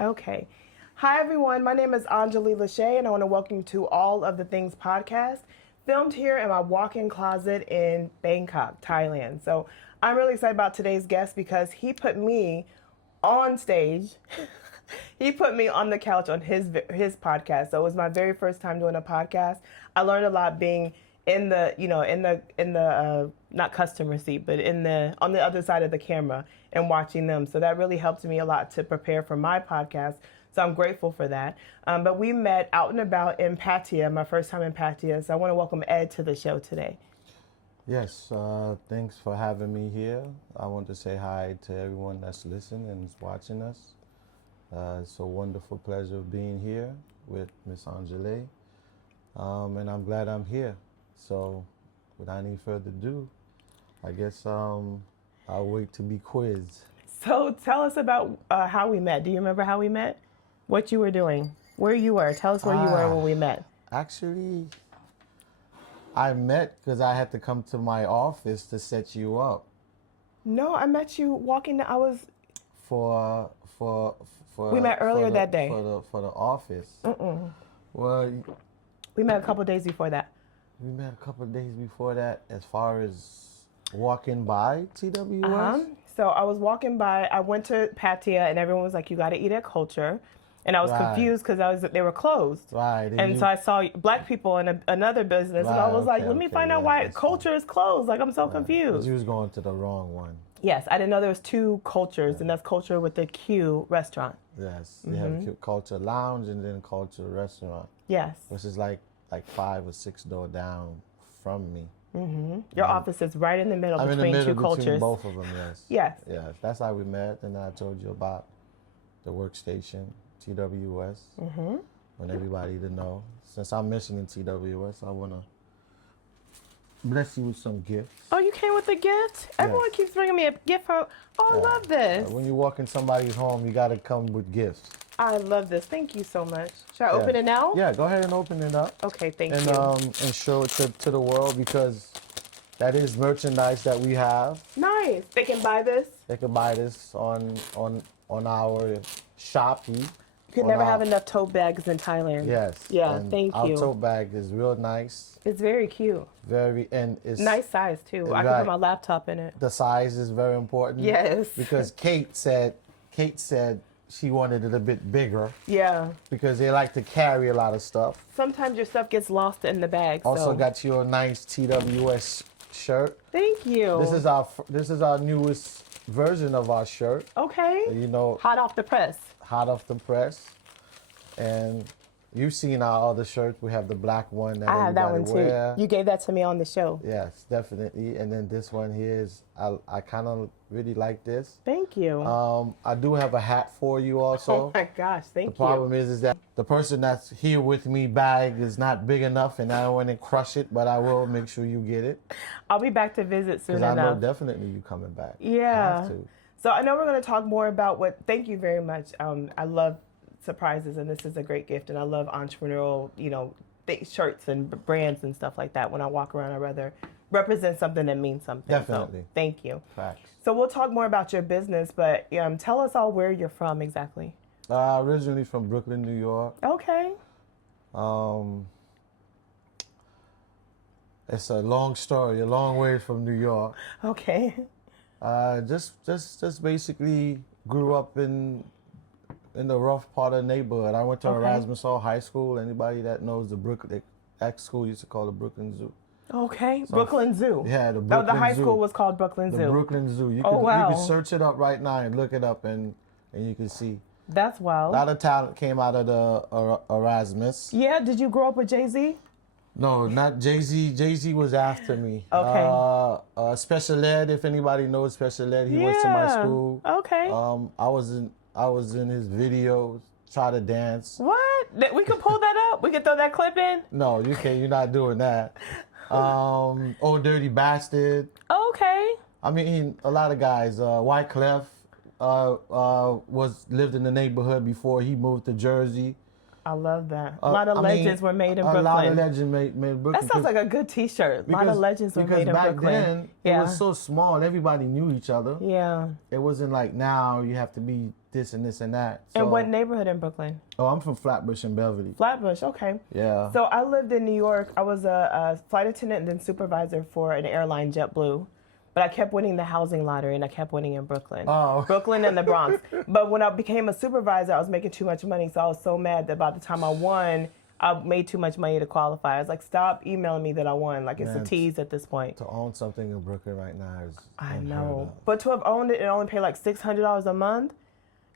Okay. Hi, everyone. My name is OnJaLee LaShay, and I want to welcome you to All of the Things podcast, filmed here in my walk-in closet in Bangkok, Thailand. So I'm really excited about today's guest because he put me on stage. He put me on the couch on his podcast. So it was my very first time doing a podcast. I learned a lot being in the not customer seat, but on the other side of the camera and watching them. So that really helped me a lot to prepare for my podcast. So I'm grateful for that. But we met out and about in Pattaya, my first time in Pattaya. So I want to welcome Ed to the show today. Yes, thanks for having me here. I want to say hi to everyone that's listening and is watching us. It's a wonderful pleasure of being here with Miss OnJaLee. And I'm glad I'm here. So without any further ado, I guess I'll wait to be quizzed. So tell us about how we met. Do you remember how we met? What you were doing? Where you were? Tell us where you were when we met. Actually, I met because I had to come to my office to set you up. No, I met you walking. I was. For We met earlier that day. For the office. Well, we met a couple of days before that. We met a couple of days before that. As far as walking by TWS. So I was walking by. I went to Pattaya, and everyone was like, "You got to eat at Culture," and I was confused because they were closed. Right. And so I saw black people in another business, and I was like, "Let me find out why Culture is closed." Like I'm so confused. But you was going to the wrong one. Yes, I didn't know there was two Cultures, and that's Culture with the Q restaurant. Yes, they have Culture Lounge and then Culture Restaurant. Yes. Which is like 5 or 6 doors down from me. Your office is right in the middle I'm between in the middle two cultures. between both of them, yes. Yes. Yes, that's how we met, and I told you about the Workstation, TWS. Want everybody to know. Since I'm mentioning TWS, I want to bless you with some gifts. Oh, you came with a gift? Everyone keeps bringing me a gift. Oh, I love this. When you walk in somebody's home, you got to come with gifts. I love this. Thank you so much. Should I open it now? Yeah, go ahead and open it up. Okay, thank you. And show it to the world because that is merchandise that we have. Nice. They can buy this? They can buy this on our Shopee. You can never have enough tote bags in Thailand. Yes. Yeah, and thank you. Our tote bag is real nice. It's very cute. And it's nice size too. I can put my laptop in it. The size is very important. Yes. Because Kate said she wanted it a bit bigger. Yeah. Because they like to carry a lot of stuff. Sometimes your stuff gets lost in the bag. Also got you a nice TWS shirt. Thank you. This is our newest version of our shirt. Okay. Hot off the press. Hot off the press. And you've seen our other shirts. We have the black one that I have that one too. You gave that to me on the show. Yes, definitely. And then this one here is I kind of really like this. Thank you. I do have a hat for you also. Oh my gosh, thank you. The problem is that the person that's here with me bag is not big enough, and I don't want to crush it, but I will make sure you get it. I'll be back to visit soon enough. Because I know definitely you coming back. Yeah. I have to. So I know we're going to talk more about thank you very much. I love surprises, and this is a great gift, and I love entrepreneurial, shirts and brands and stuff like that. When I walk around, I rather represent something that means something. Definitely. So, thank you. Facts. So we'll talk more about your business, but tell us all where you're from exactly. Originally from Brooklyn, New York. Okay. It's a long story, a long way from New York. Okay. Just basically grew up in the rough part of the neighborhood. I went to Erasmus Hall High School. Anybody that knows that school used to call the Brooklyn Zoo. Okay, so, Brooklyn Zoo. Yeah, the Brooklyn Zoo. The high Zoo. school was called Brooklyn Zoo. The Brooklyn Zoo. You can search it up right now and look it up, and you can see. That's wild. A lot of talent came out of the Erasmus. Yeah, did you grow up with Jay-Z? No, not Jay-Z. Jay-Z was after me. Okay. Special Ed, if anybody knows Special Ed, he went to my school. Okay. I was in his videos, try to dance. What? We could pull that up? We could throw that clip in? No, you can't. You're not doing that. Old Dirty Bastard. Okay. I mean, a lot of guys. Wyclef lived in the neighborhood before he moved to Jersey. I love that. A lot of legends were made in Brooklyn. A lot of legends made in Brooklyn. That sounds like a good T-shirt. A lot of legends were made in Brooklyn. Because back then, it was so small. Everybody knew each other. Yeah. It wasn't like now you have to be this and this and that. So, and what neighborhood in Brooklyn? Oh, I'm from Flatbush and Beverly. Flatbush, okay. Yeah. So I lived in New York. I was a flight attendant and then supervisor for an airline, JetBlue. But I kept winning the housing lottery, and I kept winning in Brooklyn. Oh. Brooklyn and the Bronx. But when I became a supervisor, I was making too much money, so I was so mad that by the time I won, I made too much money to qualify. I was like, stop emailing me that I won. Like, it's a tease at this point. To own something in Brooklyn right now is I know. But to have owned it and only pay like $600 a month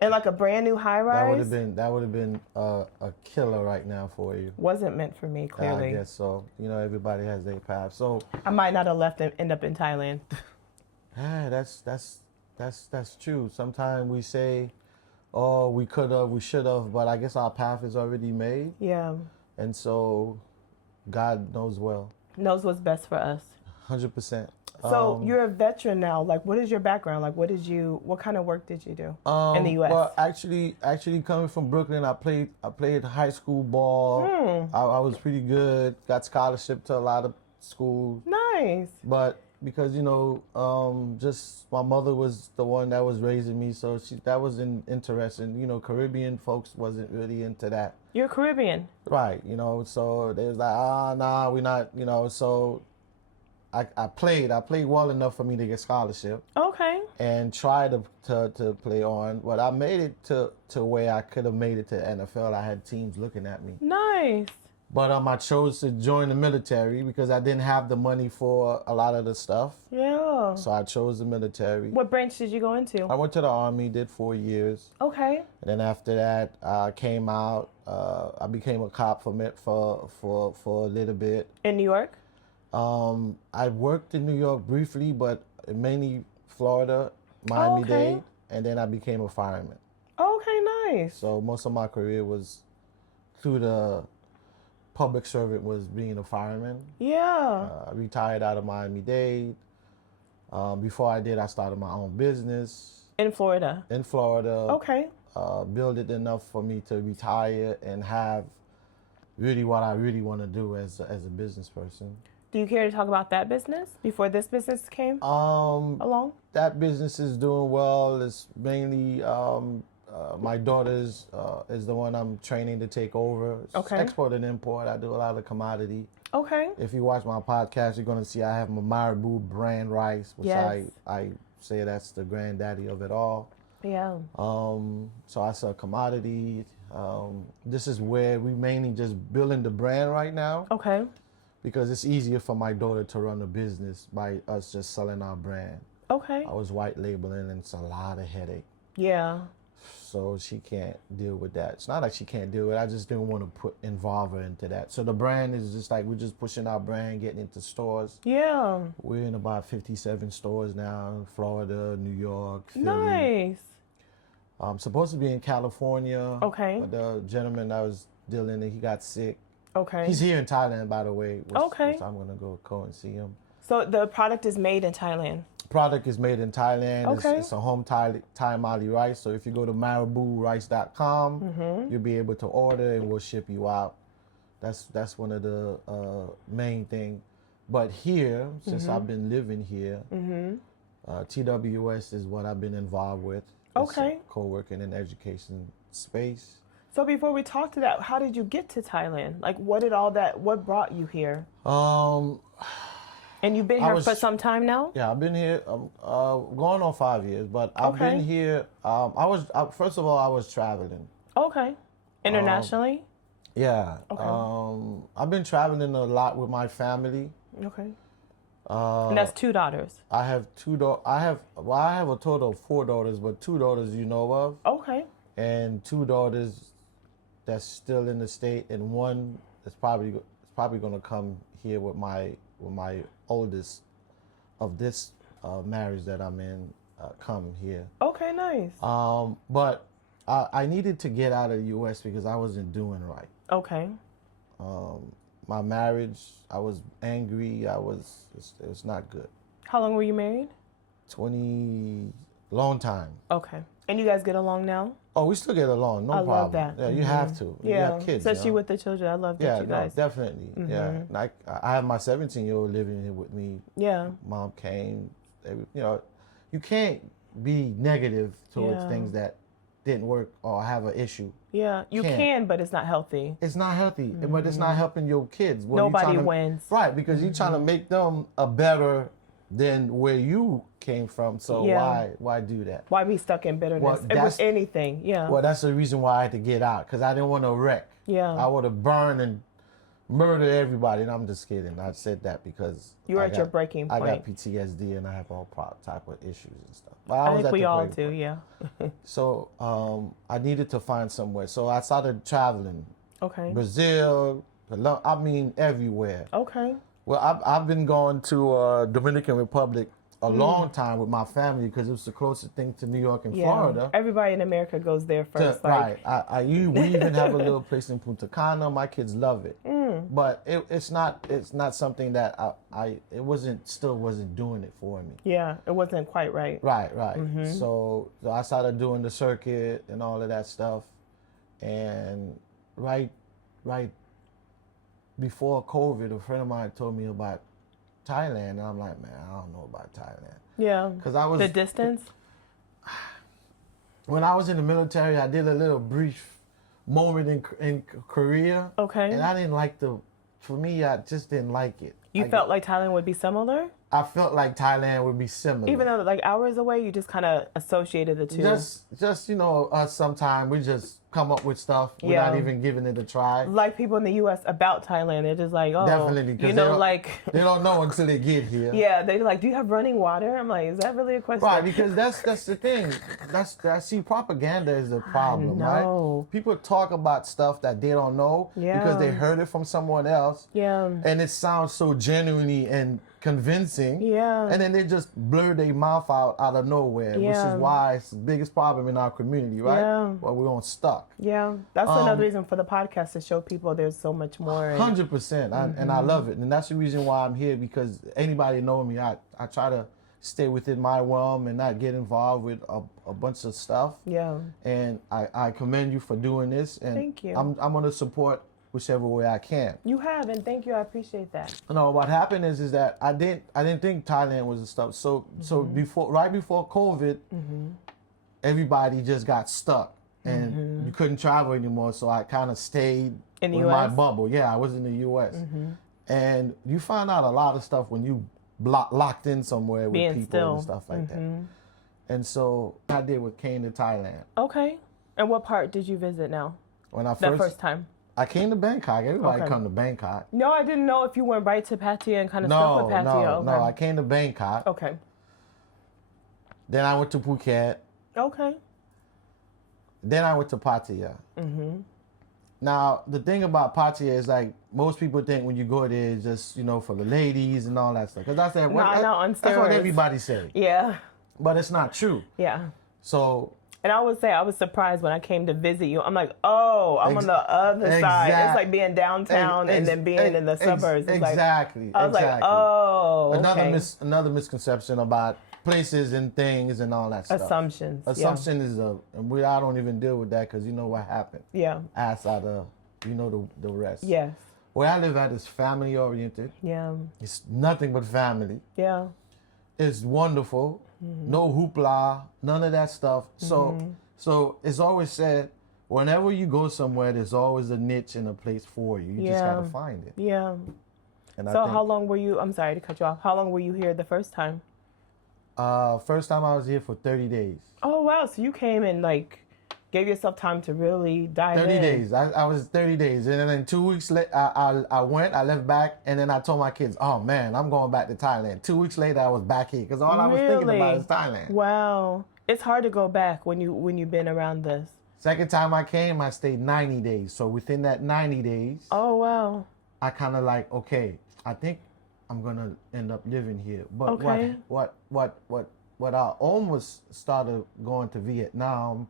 and like a brand new high rise. That would have been a killer right now for you. Wasn't meant for me, clearly. I guess so. You know, everybody has their path. So I might not have left and end up in Thailand. Yeah, that's true. Sometimes we say, oh, we could have, we should have, but I guess our path is already made. Yeah. And so God knows well. Knows what's best for us. 100%. So you're a veteran now. Like, what is your background? Like, what kind of work did you do in the U.S.? Well, actually coming from Brooklyn, I played high school ball. I was pretty good. Got scholarship to a lot of schools. Nice. But because, you know, just my mother was the one that was raising me, so that wasn't interesting. You know, Caribbean folks wasn't really into that. You're Caribbean. Right, you know, so they was like, nah, we're not, you know, so I played well enough for me to get scholarship. Okay. And try to play on, but I made it to where I could have made it to NFL. I had teams looking at me. Nice. But I chose to join the military because I didn't have the money for a lot of the stuff. Yeah. So I chose the military. What branch did you go into? I went to the Army, did 4 years. Okay. And then after that, I came out. I became a cop for a little bit. In New York? I worked in New York briefly, but mainly Florida, Miami-Dade, and then I became a fireman. Okay, nice. So most of my career was through the public servant, was being a fireman. Yeah. I retired out of Miami-Dade. Before I did, I started my own business. In Florida? In Florida. Okay. Build it enough for me to retire and have really what I really want to do as a business person. Do you care to talk about that business before this business came along? That business is doing well. It's mainly my daughter's is the one I'm training to take over. Okay. Export and import. I do a lot of commodity. Okay. If you watch my podcast, you're going to see I have my Marabou brand rice, which I say that's the granddaddy of it all. Yeah. So I sell commodity. This is where we mainly just building the brand right now. Okay. Because it's easier for my daughter to run a business by us just selling our brand. Okay. I was white labeling, and it's a lot of headache. Yeah. So she can't deal with that. It's not like she can't deal with it. I just didn't want to involve her into that. So the brand is just like, we're just pushing our brand, getting into stores. Yeah. We're in about 57 stores now in Florida, New York, Philly. Nice. I'm supposed to be in California. Okay. But the gentleman I was dealing with, he got sick. Okay. He's here in Thailand, by the way. Which I'm going to go and see him. So the product is made in Thailand? Product is made in Thailand. Okay. It's a home Thai Mali rice. So if you go to marabourice.com, you'll be able to order and we'll ship you out. That's one of the main thing. But here, since I've been living here, TWS is what I've been involved with. Okay. Co-working in education space. So before we talk to that, how did you get to Thailand? Like, what brought you here? And you've been here for some time now? Yeah, I've been here going on 5 years, but I've been here. First of all, I was traveling. Okay. Internationally? Yeah. Okay. I've been traveling a lot with my family. Okay. And that's 2 daughters. I have 2 daughters. I have a total of 4 daughters, but 2 daughters you know of. Okay. And 2 daughters that's still in the state, and one is probably going to come here with my oldest of this marriage that I'm in, come here. Okay, nice. But I needed to get out of the U.S. because I wasn't doing right. Okay. My marriage, I was angry. It was not good. How long were you married? long time. Okay. And you guys get along now? Oh, we still get along, no I problem. love that. Yeah, you have to. You Yeah. have kids, Especially with the children. I love that you guys. No, definitely. Yeah, like I have my 17-year-old living here with me. Yeah. Mom came. You can't be negative towards things that didn't work or have an issue. Yeah, you can, but it's not healthy. It's not healthy, but it's not helping your kids. Nobody wins. Right, because you're trying to make them a better than where you came from. So why do that? Why be stuck in bitterness? With anything, Well, that's the reason why I had to get out, because I didn't want to wreck. Yeah. I would have burned and murdered everybody, and I'm just kidding. I said that because you were at your breaking point. I got PTSD and I have all type of issues and stuff. But I think we all do, yeah. So I needed to find somewhere. So I started traveling. Okay. Brazil, everywhere. Okay. Well, I've been going to Dominican Republic a long time with my family because it was the closest thing to New York and Florida. Everybody in America goes there first. Right. We even have a little place in Punta Cana. My kids love it. But it's not something that still wasn't doing it for me. Yeah, it wasn't quite right. Right. So I started doing the circuit and all of that stuff. And right before COVID, a friend of mine told me about Thailand, and I'm like, man, I don't know about Thailand. Yeah. Because I was the distance. When I was in the military, I did a little brief moment in Korea. Okay. And I didn't like for me, I just didn't like it. You felt like Thailand would be similar? I felt like Thailand would be similar. Even though like hours away, you just kind of associated the two. Just us sometimes we just come up with stuff without even giving it a try. Like people in the U.S. about Thailand, they're just like, oh, definitely, you know, like they don't know until they get here. Yeah, they're like, do you have running water? I'm like, is that really a question? Right, because that's the thing. See, propaganda is the problem, right? People talk about stuff that they don't know because they heard it from someone else. Yeah, and it sounds so genuinely and convincing. Yeah, and then they just blur their mouth out of nowhere, which is why it's the biggest problem in our community, right? Yeah, well, we're on stuck. Yeah, that's another reason for the podcast, to show people there's so much more. 100%, and I love it, and that's the reason why I'm here, because anybody know me, I try to stay within my realm and not get involved with a bunch of stuff. Yeah, and I commend you for doing this, and thank you. I'm gonna support whichever way I can. You have, and thank you. I appreciate that. No, what happened is that I didn't think Thailand was the stuff. So right before COVID, everybody just got stuck and you couldn't travel anymore. So I kind of stayed in my bubble. Yeah, I was in the U.S. And you find out a lot of stuff when you locked in somewhere with people and stuff like that. And so I came to Thailand. Okay. And what part did you visit now? That first time. I came to Bangkok. Everybody come to Bangkok. No, I didn't know if you went right to Pattaya and kind of stuck with Pattaya. No, I came to Bangkok. Okay. Then I went to Phuket. Okay. Then I went to Pattaya. Now, the thing about Pattaya is, like, most people think when you go there, it's just, for the ladies and all that stuff. Because that's what everybody says. Yeah. But it's not true. Yeah. So... And I would say I was surprised when I came to visit you. I'm like, oh, I'm on the other side. It's like being downtown and then being in the suburbs. It's exactly. I was like, oh, Another misconception about places and things and all that stuff. Assumptions. Assumption is I don't even deal with that because you know what happened. Yeah. Ass out of, the rest. Yes. Where I live at is family oriented. Yeah. It's nothing but family. Yeah. It's wonderful. No hoopla, none of that stuff. So it's always said, whenever you go somewhere, there's always a niche and a place for you. You just gotta find it. Yeah. And so how long were you? I'm sorry to cut you off. How long were you here the first time? First time I was here for 30 days. Oh wow! So you came and gave yourself time to really dive in. 30 days. I was 30 days. And then 2 weeks later, I left back, and then I told my kids, oh man, I'm going back to Thailand. 2 weeks later, I was back here because all I was thinking about is Thailand. Wow. It's hard to go back when you've been around this. Second time I came, I stayed 90 days. So within that 90 days. Oh, wow. I kind of okay, I think I'm going to end up living here. But what I almost started going to Vietnam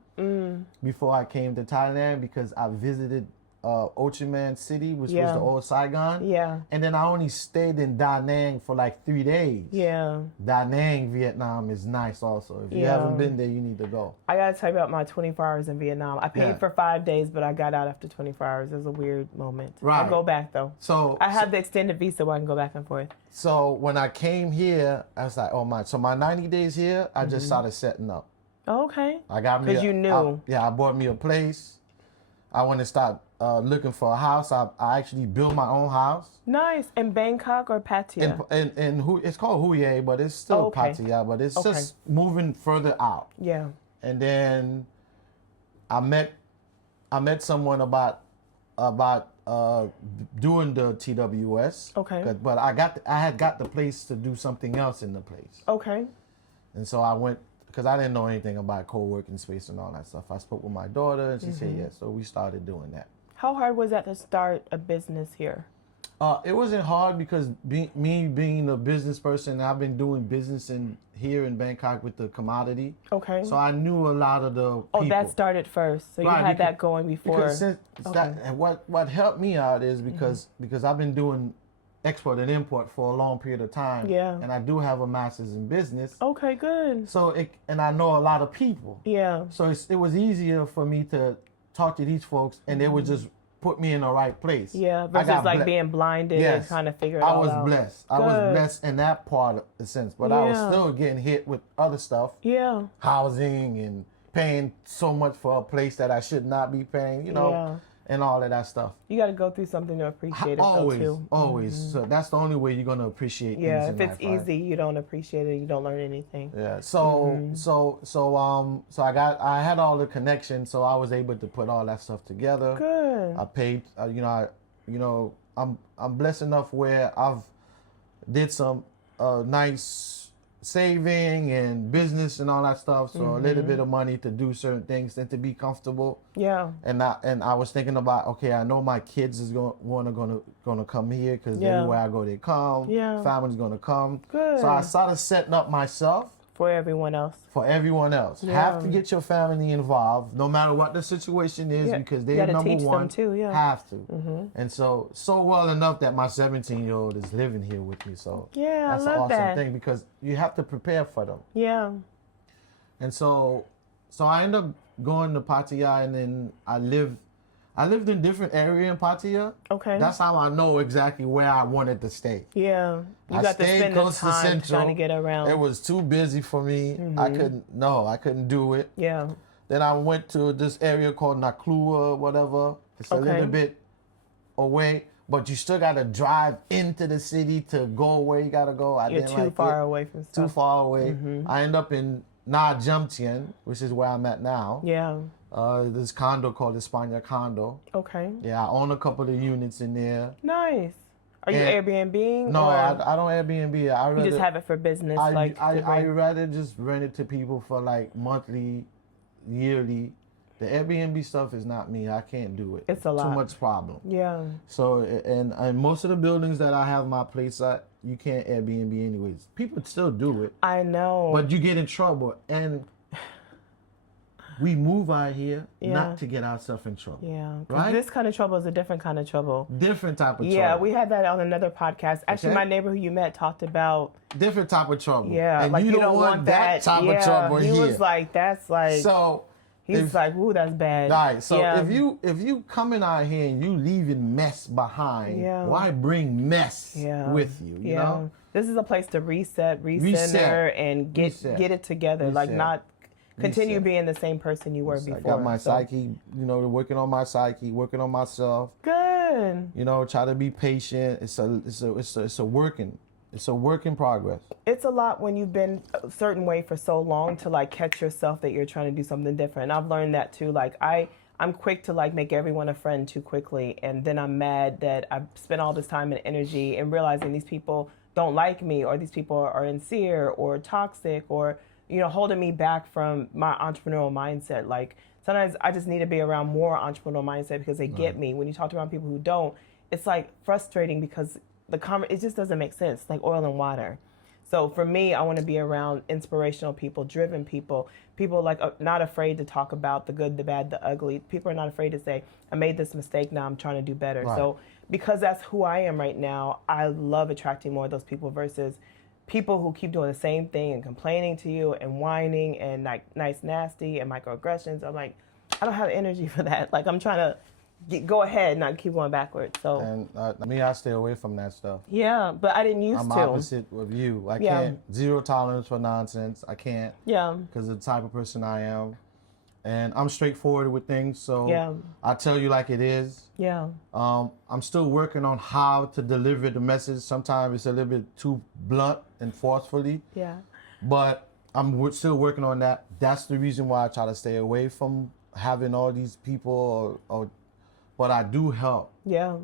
before I came to Thailand, because I visited Ho Chi Minh City, which was Yeah. the old Saigon. Yeah. And then I only stayed in Da Nang for like 3 days. Yeah. Da Nang, Vietnam is nice also. If you Yeah. haven't been there, you need to go. I gotta tell you about my 24 hours in Vietnam. I paid Yeah. for 5 days, but I got out after 24 hours. It was a weird moment. Right. I'll go back though. So I have the extended visa where I can go back and forth. So when I came here, I was like, oh my. So my 90 days here, I just started setting up. Oh, okay. I got me. Because you knew. I bought me a place. I want to start looking for a house. I actually built my own house. Nice. In Bangkok or Pattaya? And it's called Hue, but it's still Pattaya, but it's just moving further out. Yeah. And then I met someone about doing the TWS. Okay. But I had got the place to do something else in the place. Okay. And so I went, because I didn't know anything about co-working space and all that stuff. I spoke with my daughter and she said yes. So we started doing that. How hard was that to start a business here? It wasn't hard because me being a business person, I've been doing business here in Bangkok with the commodity. Okay. So I knew a lot of the people. Oh, that started first. So you had that going before. Because and what helped me out is because I've been doing export and import for a long period of time. Yeah. And I do have a master's in business. Okay, good. So and I know a lot of people. Yeah. So it was easier for me to talk to these folks, and they would just put me in the right place. Yeah, versus like being blinded and trying to figure it all out. I was blessed. I was blessed in that part of the sense, but I was still getting hit with other stuff. Yeah. Housing and paying so much for a place that I should not be paying, and all of that stuff. You got to go through something to appreciate it though too. Always. So that's the only way you're going to appreciate things in life. Yeah, if it's easy, you don't appreciate it, you don't learn anything. Yeah. So I had all the connections, so I was able to put all that stuff together. Good. I paid, I'm blessed enough where I've did some nice saving and business and all that stuff, so a little bit of money to do certain things and to be comfortable. Yeah. And I was thinking about, okay, I know my kids is gonna come here because everywhere I go they come. Yeah. Family's gonna come. Good. So I started setting up myself for everyone else. Have to get your family involved, no matter what the situation is, because they're number teach one. them too, Have to. And so well enough that my 17-year-old is living here with me. So that's I love an awesome that. thing because you have to prepare for them. Yeah. And so I ended up going to Pattaya, and then I lived in different area in Pattaya. Okay. That's how I know exactly where I wanted to stay. Yeah. You got to spend the time trying to get around. It was too busy for me. I couldn't do it. Yeah. Then I went to this area called Naklua, whatever. It's a little bit away, but you still got to drive into the city to go where you got to go. You're too far away from stuff. Too far away. I end up in Na Jumtien, which is where I'm at now. Yeah. This condo called España Condo. Okay. Yeah, I own a couple of units in there. Nice. Are you Airbnb? No, I don't Airbnb. You just have it for business. I rather just rent it to people for like monthly, yearly. The Airbnb stuff is not me. I can't do it. It's a lot. Too much problem. Yeah. So, and most of the buildings that I have my place at, you can't Airbnb anyways. People still do it. I know. But you get in trouble. And we move out here not to get ourselves in trouble. Yeah. Right? This kind of trouble is a different kind of trouble. Different type of trouble. Yeah, we had that on another podcast. Actually, my neighbor who you met talked about... Different type of trouble. Yeah. And like you don't want that type of trouble he here. was like, that's like... So... He's like, ooh, that's bad. Right. So if you coming out here and you leaving mess behind, why bring mess with you? You know? This is a place to reset, recenter, and get it together. Like not continue being the same person you were before. I got my psyche, working on my psyche, working on myself. Good. Try to be patient. It's a work in progress. It's a lot when you've been a certain way for so long to like catch yourself that you're trying to do something different. And I've learned that too. Like I'm quick to like make everyone a friend too quickly, and then I'm mad that I've spent all this time and energy and realizing these people don't like me, or these people are insincere or toxic, or holding me back from my entrepreneurial mindset. Like sometimes I just need to be around more entrepreneurial mindset because they get me. When you talk around people who don't, it's like frustrating because it just doesn't make sense, like oil and water. So for me, I want to be around inspirational people, driven people, people like not afraid to talk about the good, the bad, the ugly. People are not afraid to say, I made this mistake, now I'm trying to do better. Right. So because that's who I am right now, I love attracting more of those people versus people who keep doing the same thing and complaining to you and whining and like nice nasty and microaggressions. I'm like, I don't have energy for that. Like I'm trying to go ahead and not keep going backwards. So And me, I stay away from that stuff. yeah, but I didn't used I'm to. opposite of you. I can't, zero tolerance for nonsense. I can't. Yeah. Because of the type of person I am. And I'm straightforward with things, so Yeah. I tell you like it is. Yeah. I'm still working on how to deliver the message. Sometimes it's a little bit too blunt and forcefully. Yeah. But I'm still working on that. That's the reason why I try to stay away from having all these people. But I do help. Yeah.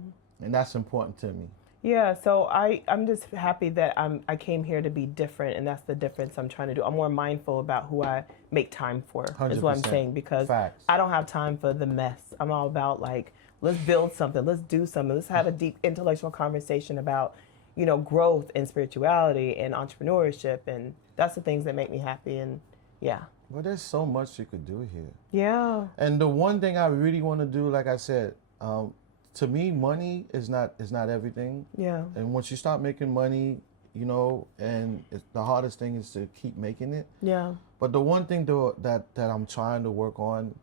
And that's important to me. Yeah, so I'm just happy that I came here to be different, and that's the difference I'm trying to do. I'm more mindful about who I make time for, is what I'm 100%. saying, because Facts. I don't have time for the mess. I'm all about like, let's build something, let's do something, let's have a deep intellectual conversation about, you know, growth and spirituality and entrepreneurship, and that's the things that make me happy, and yeah. Well, there's so much you could do here. Yeah. And the one thing I really want to do, like I said, to me, money is not everything. Yeah. And once you start making money, you know, and the hardest thing is to keep making it. Yeah. But the one thing though that I'm trying to work on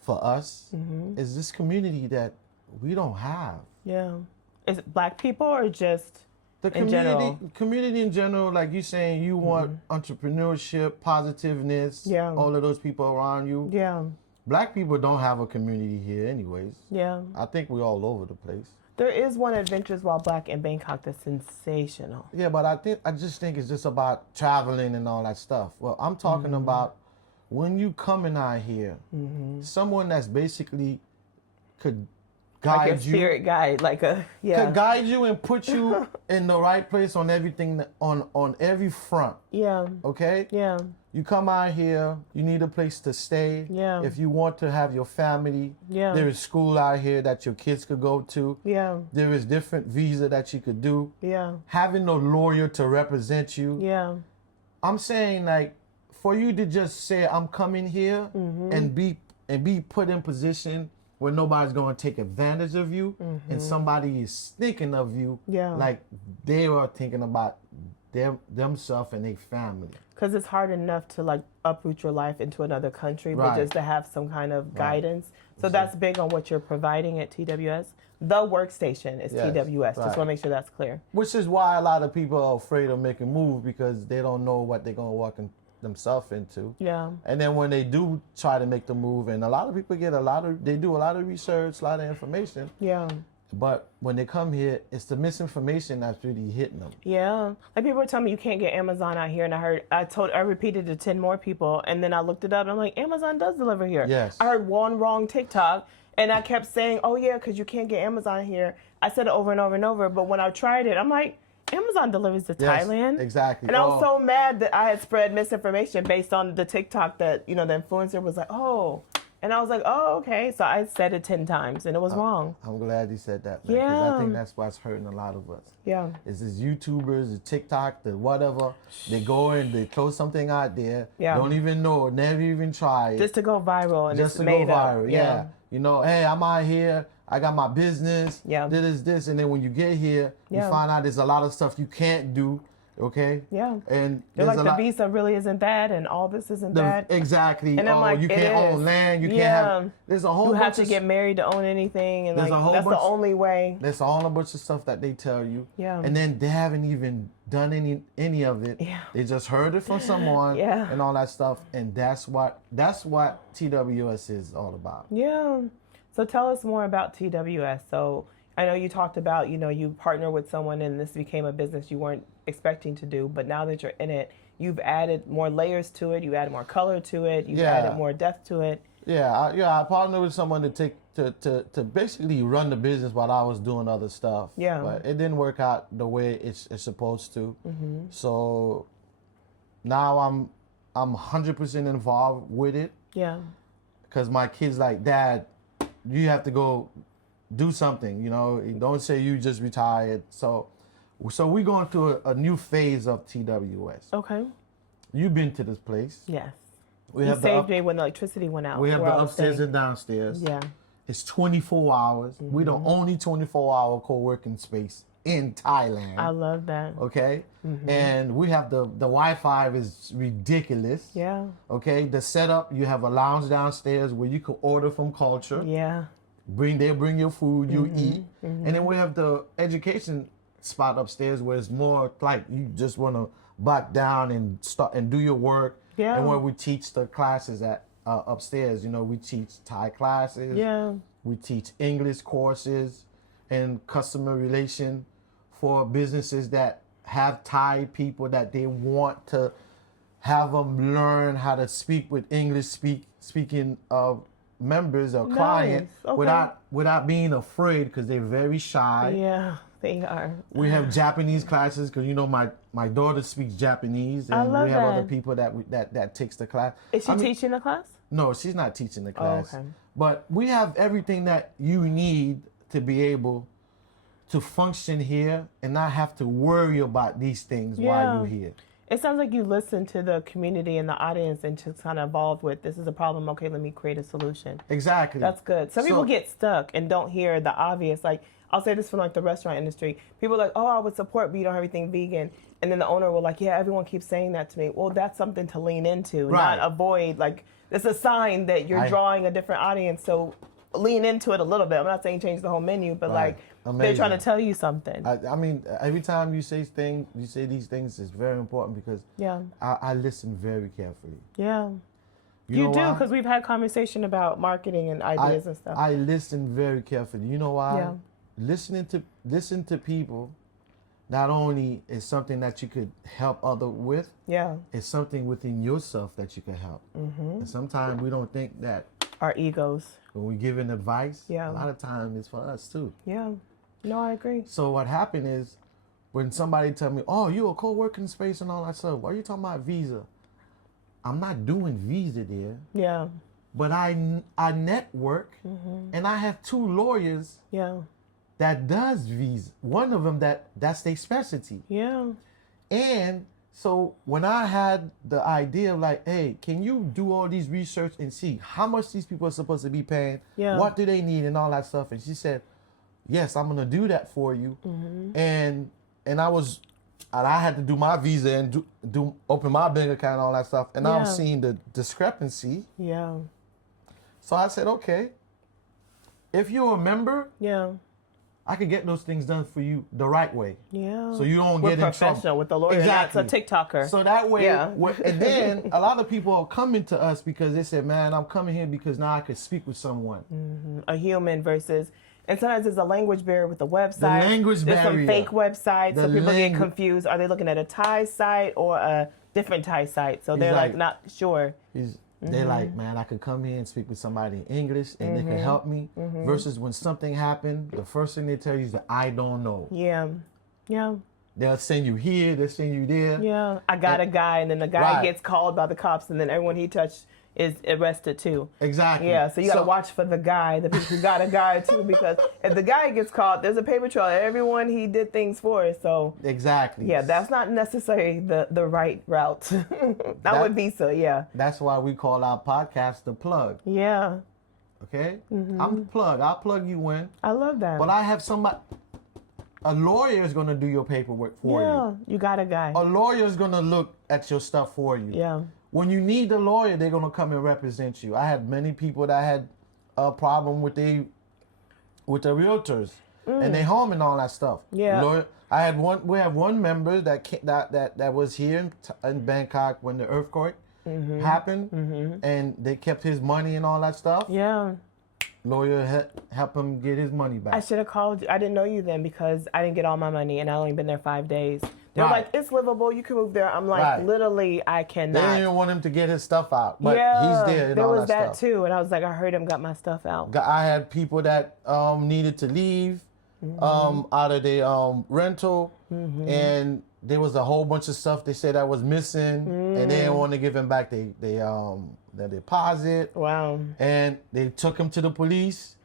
for us is this community that we don't have. Yeah. Is it black people or just The in general? community in general, like you saying, you want entrepreneurship, positiveness, Yeah. all of those people around you. Yeah. Black people don't have a community here anyways. Yeah. I think we're all over the place. There is one Adventures While Black in Bangkok that's sensational. Yeah, but I just think it's just about traveling and all that stuff. Well, I'm talking about when you coming out here, someone that's basically could Like guide a you, spirit guide, like a, yeah. could guide you and put you in the right place on everything, on every front. Yeah. Okay? Yeah. You come out here, you need a place to stay. Yeah. If you want to have your family, Yeah. there is school out here that your kids could go to. Yeah. There is different visa that you could do. Yeah. Having a lawyer to represent you. Yeah. I'm saying, like, for you to just say I'm coming here and be put in position where nobody's going to take advantage of you and somebody is thinking of you like they are thinking about themselves and their family. Because it's hard enough to like uproot your life into another country, but Right. just to have some kind of guidance. So that's big on what you're providing at TWS. The workstation is Yes, TWS. Just right. want to make sure that's clear. Which is why a lot of people are afraid of making moves because they don't know what they're going to walk themselves into. Yeah. And then when they do try to make the move, and a lot of people they do a lot of research, a lot of information, Yeah. but when they come here, it's the misinformation that's really hitting them. Yeah. Like people were telling me you can't get Amazon out here, and I repeated it to 10 more people, and then I looked it up and I'm like, Amazon does deliver here. Yes. I heard one wrong TikTok and I kept saying, oh yeah, because you can't get Amazon here. I said it over and over and over, but when I tried it, I'm like, Amazon delivers to Yes, Thailand. exactly. And I was so mad that I had spread misinformation based on the TikTok that, you know, the influencer was like, oh. And I was like, oh, okay. So I said it 10 times and it was wrong. I'm glad you said that, man, 'cause I think Yeah. that's what's hurting a lot of us. Yeah. It's these YouTubers, the TikTok, the whatever. They go and they throw something out there. Yeah. Don't even know, never even try it. Just to go viral and Just it's to go made up. viral. Yeah. You know, hey, I'm out here. I got my business. Yeah. This. And then when you get here, Yeah. you find out there's a lot of stuff you can't do. Okay? Yeah. And They're there's like, a the lot. visa really isn't that, and all this isn't that. Exactly. And I'm like, you it can't is. own land. You can't Yeah. have. There's a whole You bunch have to of get married to own anything, and There's like a whole that's bunch- the only way. There's all a bunch of stuff that they tell you. Yeah. And then they haven't even done any of it. Yeah. They just heard it from someone. Yeah. And all that stuff. And that's what TWS is all about. Yeah. So tell us more about TWS. So I know you talked about, you know, you partner with someone and this became a business you weren't expecting to do, but now that you're in it, you've added more layers to it, you added more color to it, you've Yeah. added more depth to it. I partnered with someone to basically run the business while I was doing other stuff. Yeah. But it didn't work out the way it's supposed to. So now I'm 100% involved with it Yeah. because my kid's like, Dad, you have to go do something, you know. Don't say you just retired. So So we're going through a new phase of TWS. Okay. You've been to this place. Yes. We You have saved me when the electricity went out. We have where the I was upstairs staying. and downstairs. Yeah. It's 24 hours. We're the only 24-hour co-working space in Thailand. I love that. Okay? And we have the Wi-Fi is ridiculous. Yeah. Okay? The setup, you have a lounge downstairs where you can order from Culture. Yeah. They'll bring your food, you eat. And then we have the education spot upstairs where it's more like you just want to back down and start and do your work. Yeah. And where we teach the classes at upstairs, we teach Thai classes. Yeah. We teach English courses and customer relation for businesses that have Thai people that they want to have them learn how to speak with English speaking members or clients Okay. without being afraid because they're very shy. Yeah, they are. We have Japanese classes because my daughter speaks Japanese, and I love we have other that. people that takes the class. Is she teaching the class? No, she's not teaching the class. Okay. But we have everything that you need to be able to function here and not have to worry about these things while you're here. It sounds like you listen to the community and the audience and just kind of evolve with, this is a problem, okay, let me create a solution. Exactly. That's good. Some So- people get stuck and don't hear the obvious. Like, I'll say this from like the restaurant industry. People are like, oh, I would support, but you don't have everything vegan. And then the owner will like, yeah, everyone keeps saying that to me. Well, that's something to lean into, Right. not avoid. Like, it's a sign that you're drawing a different audience. So lean into it a little bit. I'm not saying change the whole menu, but Right. like Amazing. they're trying to tell you something. I mean, every time you say these things, it's very important because Yeah. I listen very carefully. Yeah. You You know do, why? because we've had conversation about marketing and ideas and stuff. I listen very carefully. You know why? Yeah. Listen to people not only is something that you could help other with, Yeah. it's something within yourself that you can help. And sometimes we don't think that Our egos. when we're giving advice, Yeah. a lot of times it's for us too. Yeah. No, I agree. So what happened is when somebody tell me, oh, you a co-working space and all that stuff, why are you talking about visa? I'm not doing visa there, Yeah. but I network and I have 2 lawyers Yeah. that does visa. One of them that's their specialty. Yeah. And so when I had the idea of like, hey, can you do all these research and see how much these people are supposed to be paying? Yeah. What do they need and all that stuff? And she said, yes, I'm gonna do that for you. And I had to do my visa and do open my bank account and all that stuff. And I'm Yeah. seeing the discrepancy. Yeah. So I said, okay, if you're a member, Yeah. I could get those things done for you the right way. Yeah. So you don't We're get in trouble. professional with the lawyer, Exactly. not a TikToker. So that way, Yeah. and then a lot of people are coming to us because they said, man, I'm coming here because now I can speak with someone. A human versus, and sometimes there's a language barrier with the website. language There's some barrier. fake websites, The so people get langu- confused. Are they looking at a Thai site or a different Thai site? So they're like like- not sure. They're like, man, I could come here and speak with somebody in English and they can help me. Versus when something happened, the first thing they tell you is that I don't know. Yeah. Yeah. They'll send you here, they'll send you there. Yeah. I got a guy, and then the guy Right. gets called by the cops, and then everyone he touched is arrested too. Exactly. Yeah, so you gotta watch for the guy, the people who got a guy too, because if the guy gets caught, there's a paper trail. Everyone he did things for, so Exactly. yeah, that's not necessarily the right route. Not with Visa, yeah. That's why we call our podcast The Plug. Yeah, Okay? I'm the plug. I'll plug you in. I love that. But I have a lawyer is going to do your paperwork for yeah, you. you got a guy. A lawyer is going to look at your stuff for you. Yeah, When you need a lawyer, they're going to come and represent you. I had many people that had a problem with the realtors and their home and all that stuff. Yeah. We have one member that was here in Bangkok when the earthquake happened, and they kept his money and all that stuff. yeah. Lawyer help him get his money back. I should have called you. I didn't know you then because I didn't get all my money, and I only been there 5 days. They're Right. like, it's livable. You can move there. I'm like, Right. literally, I They cannot. didn't even want him to get his stuff out, but yeah, he's there and there all was that stuff. too, and I was like, I heard him got my stuff out. I had people that needed to leave out of their rental, and there was a whole bunch of stuff they said that was missing, and they didn't want to give him back their deposit, Wow. and they took him to the police.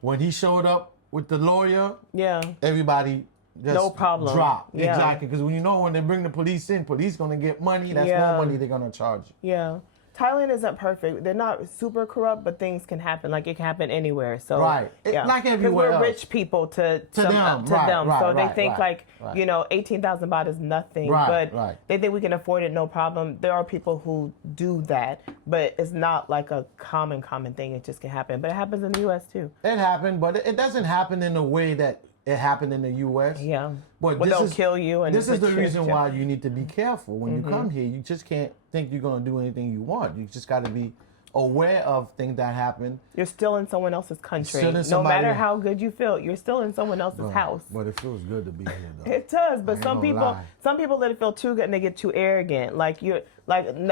When he showed up with the lawyer, Yeah. everybody just no problem. drop. Yeah. Exactly, because when they bring the police in, police gonna get money. That's Yeah. more money they're gonna charge you. Yeah. Thailand isn't perfect. They're not super corrupt, but things can happen. Like it can happen anywhere. So Right. Like everywhere we're else. rich people to them. Right, so they right, think right, like 18,000 baht is nothing. Right, but right. they think we can afford it, no problem. There are people who do that, but it's not like a common thing. It just can happen. But it happens in the U.S. too. It happened, but it doesn't happen in the way that it happened in the U.S. Yeah. But Well, they'll kill you. And this is the put reason you- why you need to be careful when you come here. You just can't think you're going to do anything you want. You just got to be aware of things that happen. You're still in someone else's country. Still in No somebody- matter how good you feel, you're still in someone else's house. But it feels good to be here, though. It does, but ain't some gonna people, lie. let it feel too good and they get too arrogant. Like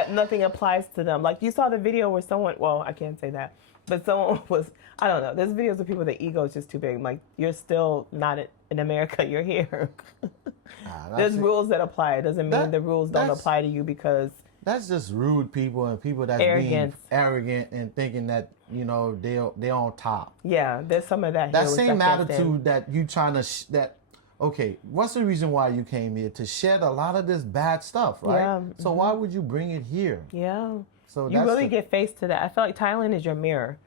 nothing applies to them. Like you saw the video where someone, well, I can't say that, but someone was, I don't know. There's videos of people the ego is just too big. Like you're still not in America. You're here. There's rules that apply. It doesn't mean the rules don't apply to you because that's just rude people and people that's Arrogance. being arrogant and thinking that they're on top. yeah, there's some of that. That here, which same I can't attitude stand. that you trying to okay, what's the reason why you came here? To shed a lot of this bad stuff, right? Yeah. So why would you bring it here? Yeah. So You really get faced to that. I feel like Thailand is your mirror.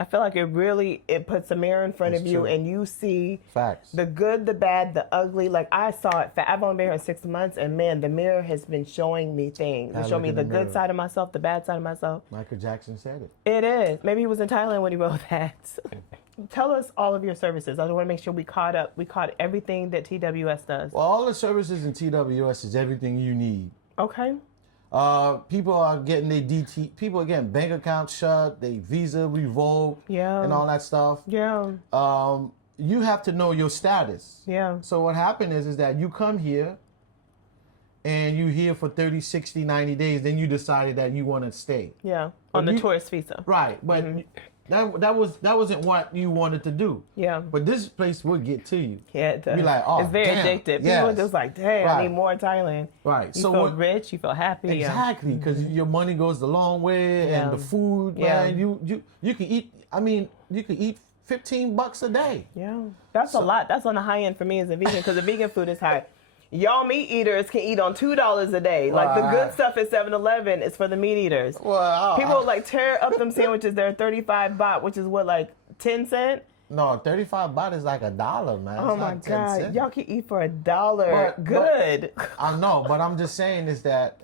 I feel like it puts a mirror in front It's of you true. and you see Facts. the good, the bad, the ugly. Like I saw it. I've only been here 6 months and man, the mirror has been showing me things. Gotta It showed look me in the the good mirror. side of myself, the bad side of myself. Michael Jackson said it. It is. Maybe he was in Thailand when he wrote that. Tell us all of your services. I want to make sure we caught everything that TWS does. Well, all the services in TWS is everything you need. Okay. People are getting their DT. People are getting bank accounts shut, their visa revoked, Yeah. and all that stuff. Yeah. You have to know your status. Yeah. So what happened is that you come here and you here for 30, 60, 90 days, then you decided that you want to stay. Yeah. On the you- tourist visa. Right, but that wasn't what you wanted to do. Yeah. But this place will get to you. Yeah, it does. Be like, oh, it's very damn. addictive. People Yes. are just like, dang, I Right. need more Thailand. Right. You So feel what, rich, you feel happy. exactly, because your money goes a long way, Yeah. and the food, Yeah. man, you can eat. I mean, you can eat $15 a day. Yeah. That's a lot. That's on the high end for me as a vegan because the vegan food is high. Y'all meat eaters can eat on $2 a day. Like the good stuff at 7-Eleven is for the meat eaters. Well, People like tear up them sandwiches. They're 35 baht, which is what, like 10 cents? no, 35 baht is like $1, man. Oh It's my like 10 God. cents. Y'all can eat for $1. But- Good. I know, but I'm just saying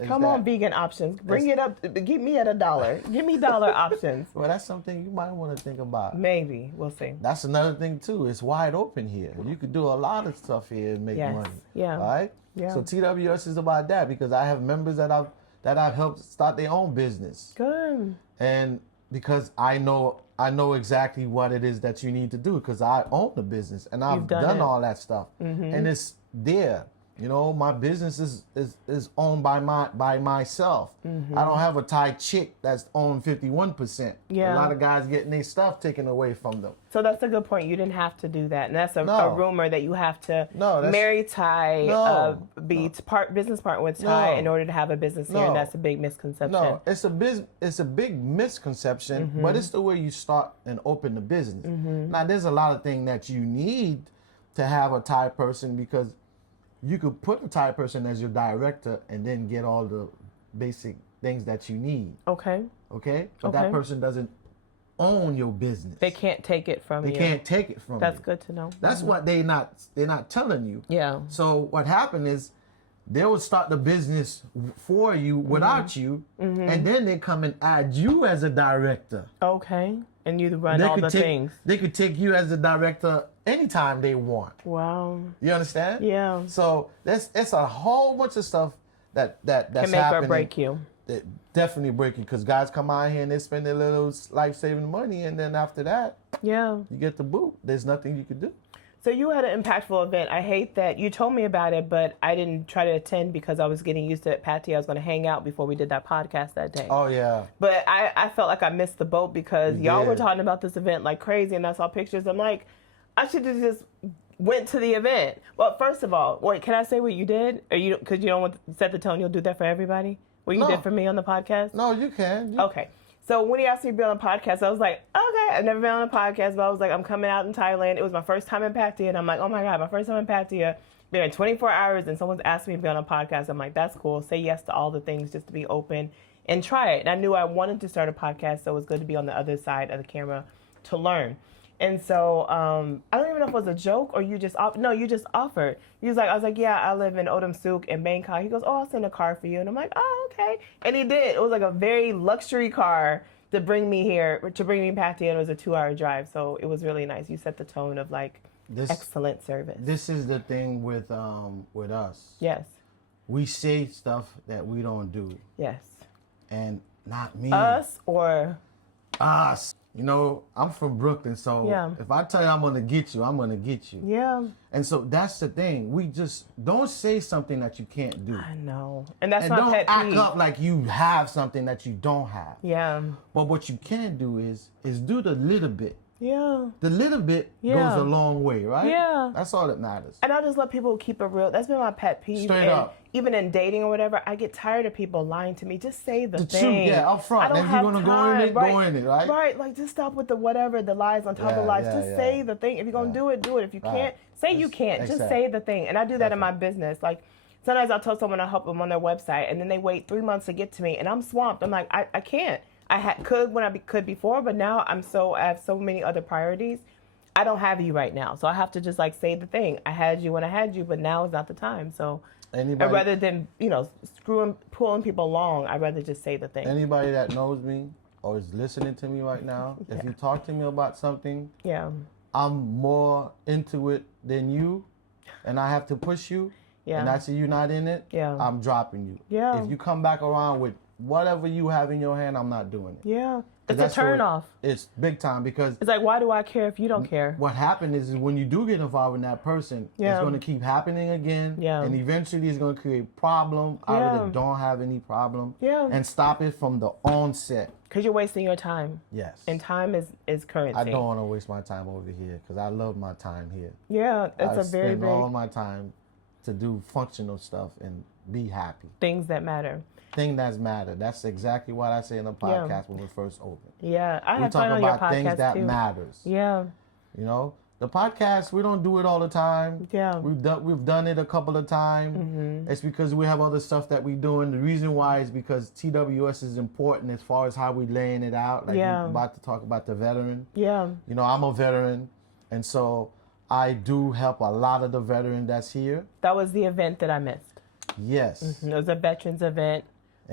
Come on, vegan options. Bring it up. Give me at $1. Give me dollar options. Well, that's something you might want to think about. Maybe. We'll see. That's another thing too. It's wide open here. You could do a lot of stuff here and make Yes. money. Yeah. All right. Yeah. So TWS is about that because I have members that I've helped start their own business, Good. and because I know exactly what it is that you need to do because I own the business and I've You've done done it. all that stuff, and it's there. You know, my business is owned by myself. I don't have a Thai chick that's owned 51%. Yeah. A lot of guys getting their stuff taken away from them. So that's a good point. You didn't have to do that. And that's a No. rumor that you have to No, that's- marry Thai, No. be business partner with Thai No. in order to have a business here. No. And that's a big misconception. No, it's a big misconception, but it's the way you start and open the business. Now, there's a lot of things that you need to have a Thai person because you could put a Thai person as your director and then get all the basic things that you need. Okay. Okay, but Okay. that person doesn't own your business. They can't take it from They you. can't take it from That's you. good to know. That's what they're not telling you. Yeah. So what happened is they will start the business for you without you, and then they come and add you as a director. Okay. And you run all the things. They could take you as a director anytime they want. Wow. You understand? Yeah. So it's a whole bunch of stuff that's Can make happening. or break you. That definitely break you because guys come out here and they spend their little life-saving money, and then after that, Yeah. you get the boot. There's nothing you can do. So you had an impactful event. I hate that you told me about it, but I didn't try to attend because I was getting used to Pattaya. I was going to hang out before we did that podcast that day. Oh yeah. But I felt like I missed the boat because y'all were did. talking about this event like crazy, and I saw pictures. I'm like, I should have just went to the event. Well, first of all, wait, can I say what you did? Or you because you don't want to set the tone, you'll do that for everybody? What you No. did for me on the podcast? No, you can. Okay. So when he asked me to be on a podcast, I was like, okay, I've never been on a podcast, but I was like, I'm coming out in Thailand. It was my first time in Pattaya, and I'm like, oh my God, my first time in Pattaya. during 24 hours and someone's asking me to be on a podcast, I'm like, that's cool. Say yes to all the things just to be open and try it. And I knew I wanted to start a podcast, so it was good to be on the other side of the camera to learn. And so I don't even know if it was a joke or you just you just offered. I was like, yeah, I live in Odom Souk in Bangkok. He goes, oh, I'll send a car for you. And I'm like, oh, okay. And he did. It was like a very luxury car to bring me here, to bring me back to. And it was a 2-hour drive. So it was really nice. You set the tone of like excellent service. This is the thing with us. Yes. We say stuff that we don't do. Yes. And not me. Us or? Us. You know, I'm from Brooklyn, so if I tell you I'm going to get you, I'm going to get you. Yeah. And so that's the thing. We just don't say something that you can't do. I know. And that's and not don't pet act peeve. up like you have something that you don't have. Yeah. But what you can do is do the little bit. Yeah. The little bit goes a long way, right? Yeah. That's all that matters. And I just let people keep it real. That's been my pet peeve. Straight up. Even in dating or whatever, I get tired of people lying to me. Just say the thing. Truth, yeah, up front. I don't if have you're going to time. go in it, right? Right, like just stop with the whatever, the lies on top of lies. Just say the thing. If you're going to do it, do it. If you can't, say you can't. Just say the thing. And I do that in my business. Like sometimes I'll tell someone I'll help them on their website and then they wait 3 months to get to me and I'm swamped. I'm like, I can't. Could when I could before, but now I have so many other priorities. I don't have you right now, so I have to just like say the thing. I had you when I had you, but now is not the time. So rather than pulling people along, I'd rather just say the thing. Anybody that knows me or is listening to me right now, if you talk to me about something, I'm more into it than you, and I have to push you. And I see you're not in it. I'm dropping you. If you come back around with whatever you have in your hand, I'm not doing it. It's a turn off. It's big time because it's like, why do I care if you don't care? What happened is when you do get involved in that person, it's going to keep happening again. And eventually it's going to create a problem out of the don't have any problem. And stop it from the onset. Because you're wasting your time. Yes. And time is currency. I don't want to waste my time over here because I love my time here. Yeah, it's I spend all my time to do functional stuff and be happy. Things that matter. Thing that's matter. That's exactly what I say in the podcast when we first opened. Yeah, I have fun on your podcast too. We talk about things that matters. Yeah. You know, the podcast, we don't do it all the time. Yeah. We've done it a couple of times. Mm-hmm. It's because we have other stuff that we doing. The reason why is because TWS is important as far as how we laying it out. Like we're about to talk about the veteran. Yeah. You know, I'm a veteran, and so I do help a lot of the veteran that's here. That was the event that I missed. Yes. Mm-hmm. It was a veterans event.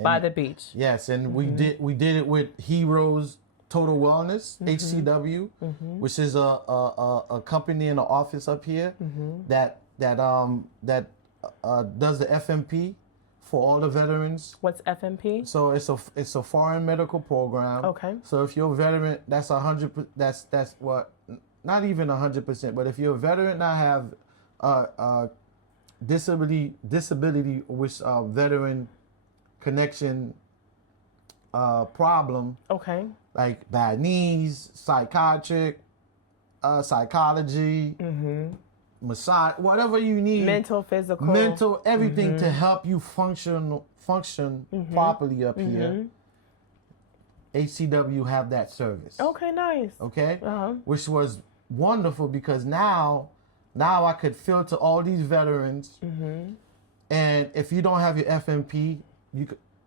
By the beach. Yes, and we did it with Heroes Total Wellness, HCW, which is a company in the office up here that does the FMP for all the veterans. What's FMP? So it's a foreign medical program. Okay. So if you're a veteran, that's 100. That's what, not even 100%, but if you're a veteran that have disability with veteran connection problem. Okay. Like bad knees, psychiatric, psychology, massage, whatever you need. Mental, physical. Everything to help you function properly up here. HCW have that service. Okay, nice. Okay? Which was wonderful because now I could filter all these veterans. And if you don't have your FMP,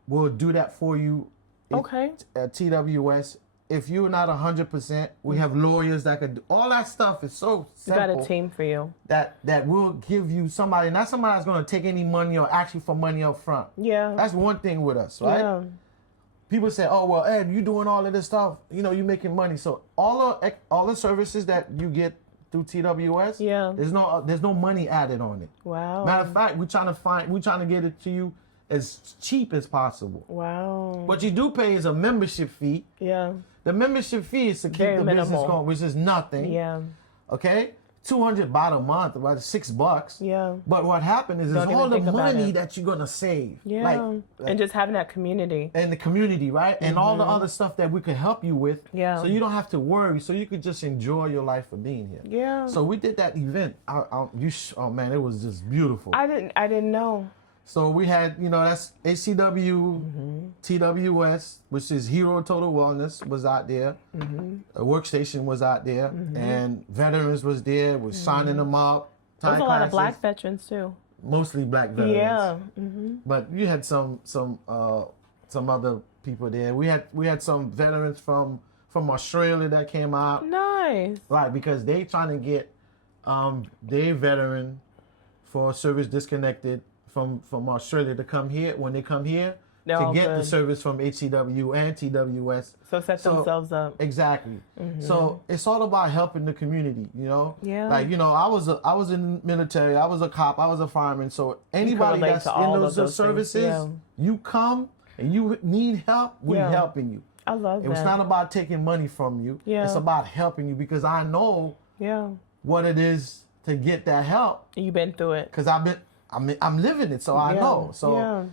we'll do that for you. Okay. At TWS. If you're not 100%, we have lawyers that could do all that stuff. Is so simple. We got a team for you. That will give you somebody, not somebody that's going to take any money or ask you for money up front. Yeah. That's one thing with us, right? Yeah. People say, oh, well, Ed, you doing all of this stuff. You know, you making money. So all the services that you get through TWS, there's no money added on it. Wow. Matter of fact, we're trying to get it to you as cheap as possible. Wow. What you do pay is a membership fee. Yeah. The membership fee is to keep the business going, which is nothing. Yeah. Okay? $200 about a month, about $6. Yeah. But what happened is all the money that you're gonna save. Yeah. Like, and just having that community. And the community, right? And all the other stuff that we could help you with. Yeah. So you don't have to worry. So you could just enjoy your life for being here. Yeah. So we did that event. Oh man, it was just beautiful. I didn't know. So we had, that's HCW, TWS, which is Hero Total Wellness was out there. A Workstation was out there. And veterans was there. We're signing them up. There's a lot of black veterans too. Mostly black veterans. Yeah. But you had some other people there. We had some veterans from Australia that came out. Nice. Right, because they trying to get their veteran for service disconnected from Australia to come here. When they come here, to get the service from HCW and TWS. So set themselves up. Exactly. So it's all about helping the community, you know? Yeah. Like, you know, I was in the military, I was a cop, I was a fireman. So anybody that's in those services, you come and you need help, we're helping you. I love that. It's not about taking money from you. Yeah. It's about helping you because I know what it is to get that help. You've been through it. Because I'm living it, so I know. So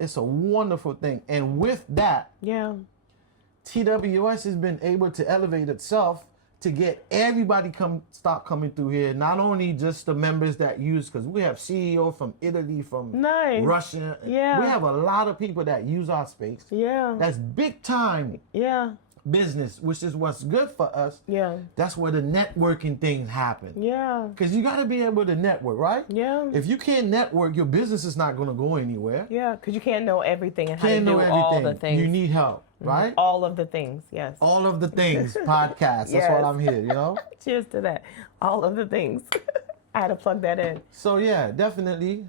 it's a wonderful thing. And with that, TWS has been able to elevate itself to get everybody stop coming through here. Not only just the members that use, because we have CEO from Italy, from Russia. Yeah. We have a lot of people that use our space. Yeah. That's big time. Yeah. Business, which is what's good for us. Yeah. That's where the networking things happen. Yeah. Because you got to be able to network, right? Yeah. If you can't network, your business is not going to go anywhere. Yeah, because you can't know everything and how to do all the things. You need help, right? All of the things, yes. All of the things, podcast. That's what I'm here, you know? Cheers to that. All of the things. I had to plug that in. So, yeah, definitely.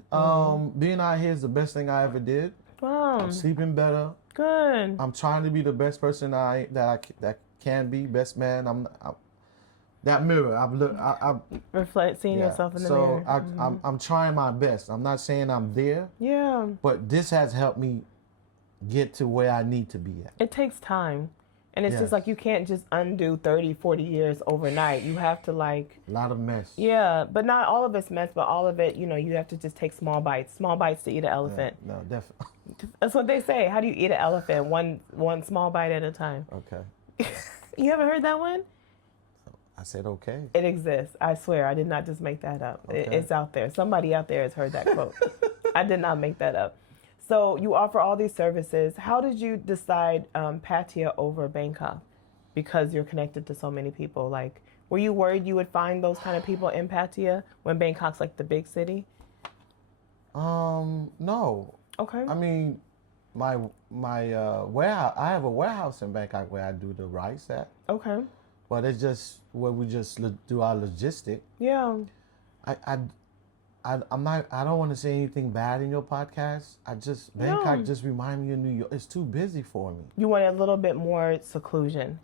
Being out here is the best thing I ever did. Wow. I'm sleeping better. Good. I'm trying to be the best person that can be, best man. I'm that mirror. Seeing yourself in the mirror. So I'm trying my best. I'm not saying I'm there. Yeah. But this has helped me get to where I need to be at. It takes time. And it's just like you can't just undo 30, 40 years overnight. You have to a lot of mess. Yeah, but not all of it's mess, but all of it, you have to just take small bites to eat an elephant. No, definitely. That's what they say. How do you eat an elephant? One small bite at a time. Okay. You haven't heard that one? I said okay. It exists. I swear. I did not just make that up. Okay. It's out there. Somebody out there has heard that quote. I did not make that up. So you offer all these services. How did you decide Pattaya over Bangkok? Because you're connected to so many people. Like, were you worried you would find those kind of people in Pattaya when Bangkok's like the big city? No. Okay. I mean, my warehouse. I have a warehouse in Bangkok where I do the rice at. Okay. But it's just where we just do our logistic. Yeah. I'm not. I don't want to say anything bad in your podcast. Bangkok just remind me of New York. It's too busy for me. You want a little bit more seclusion.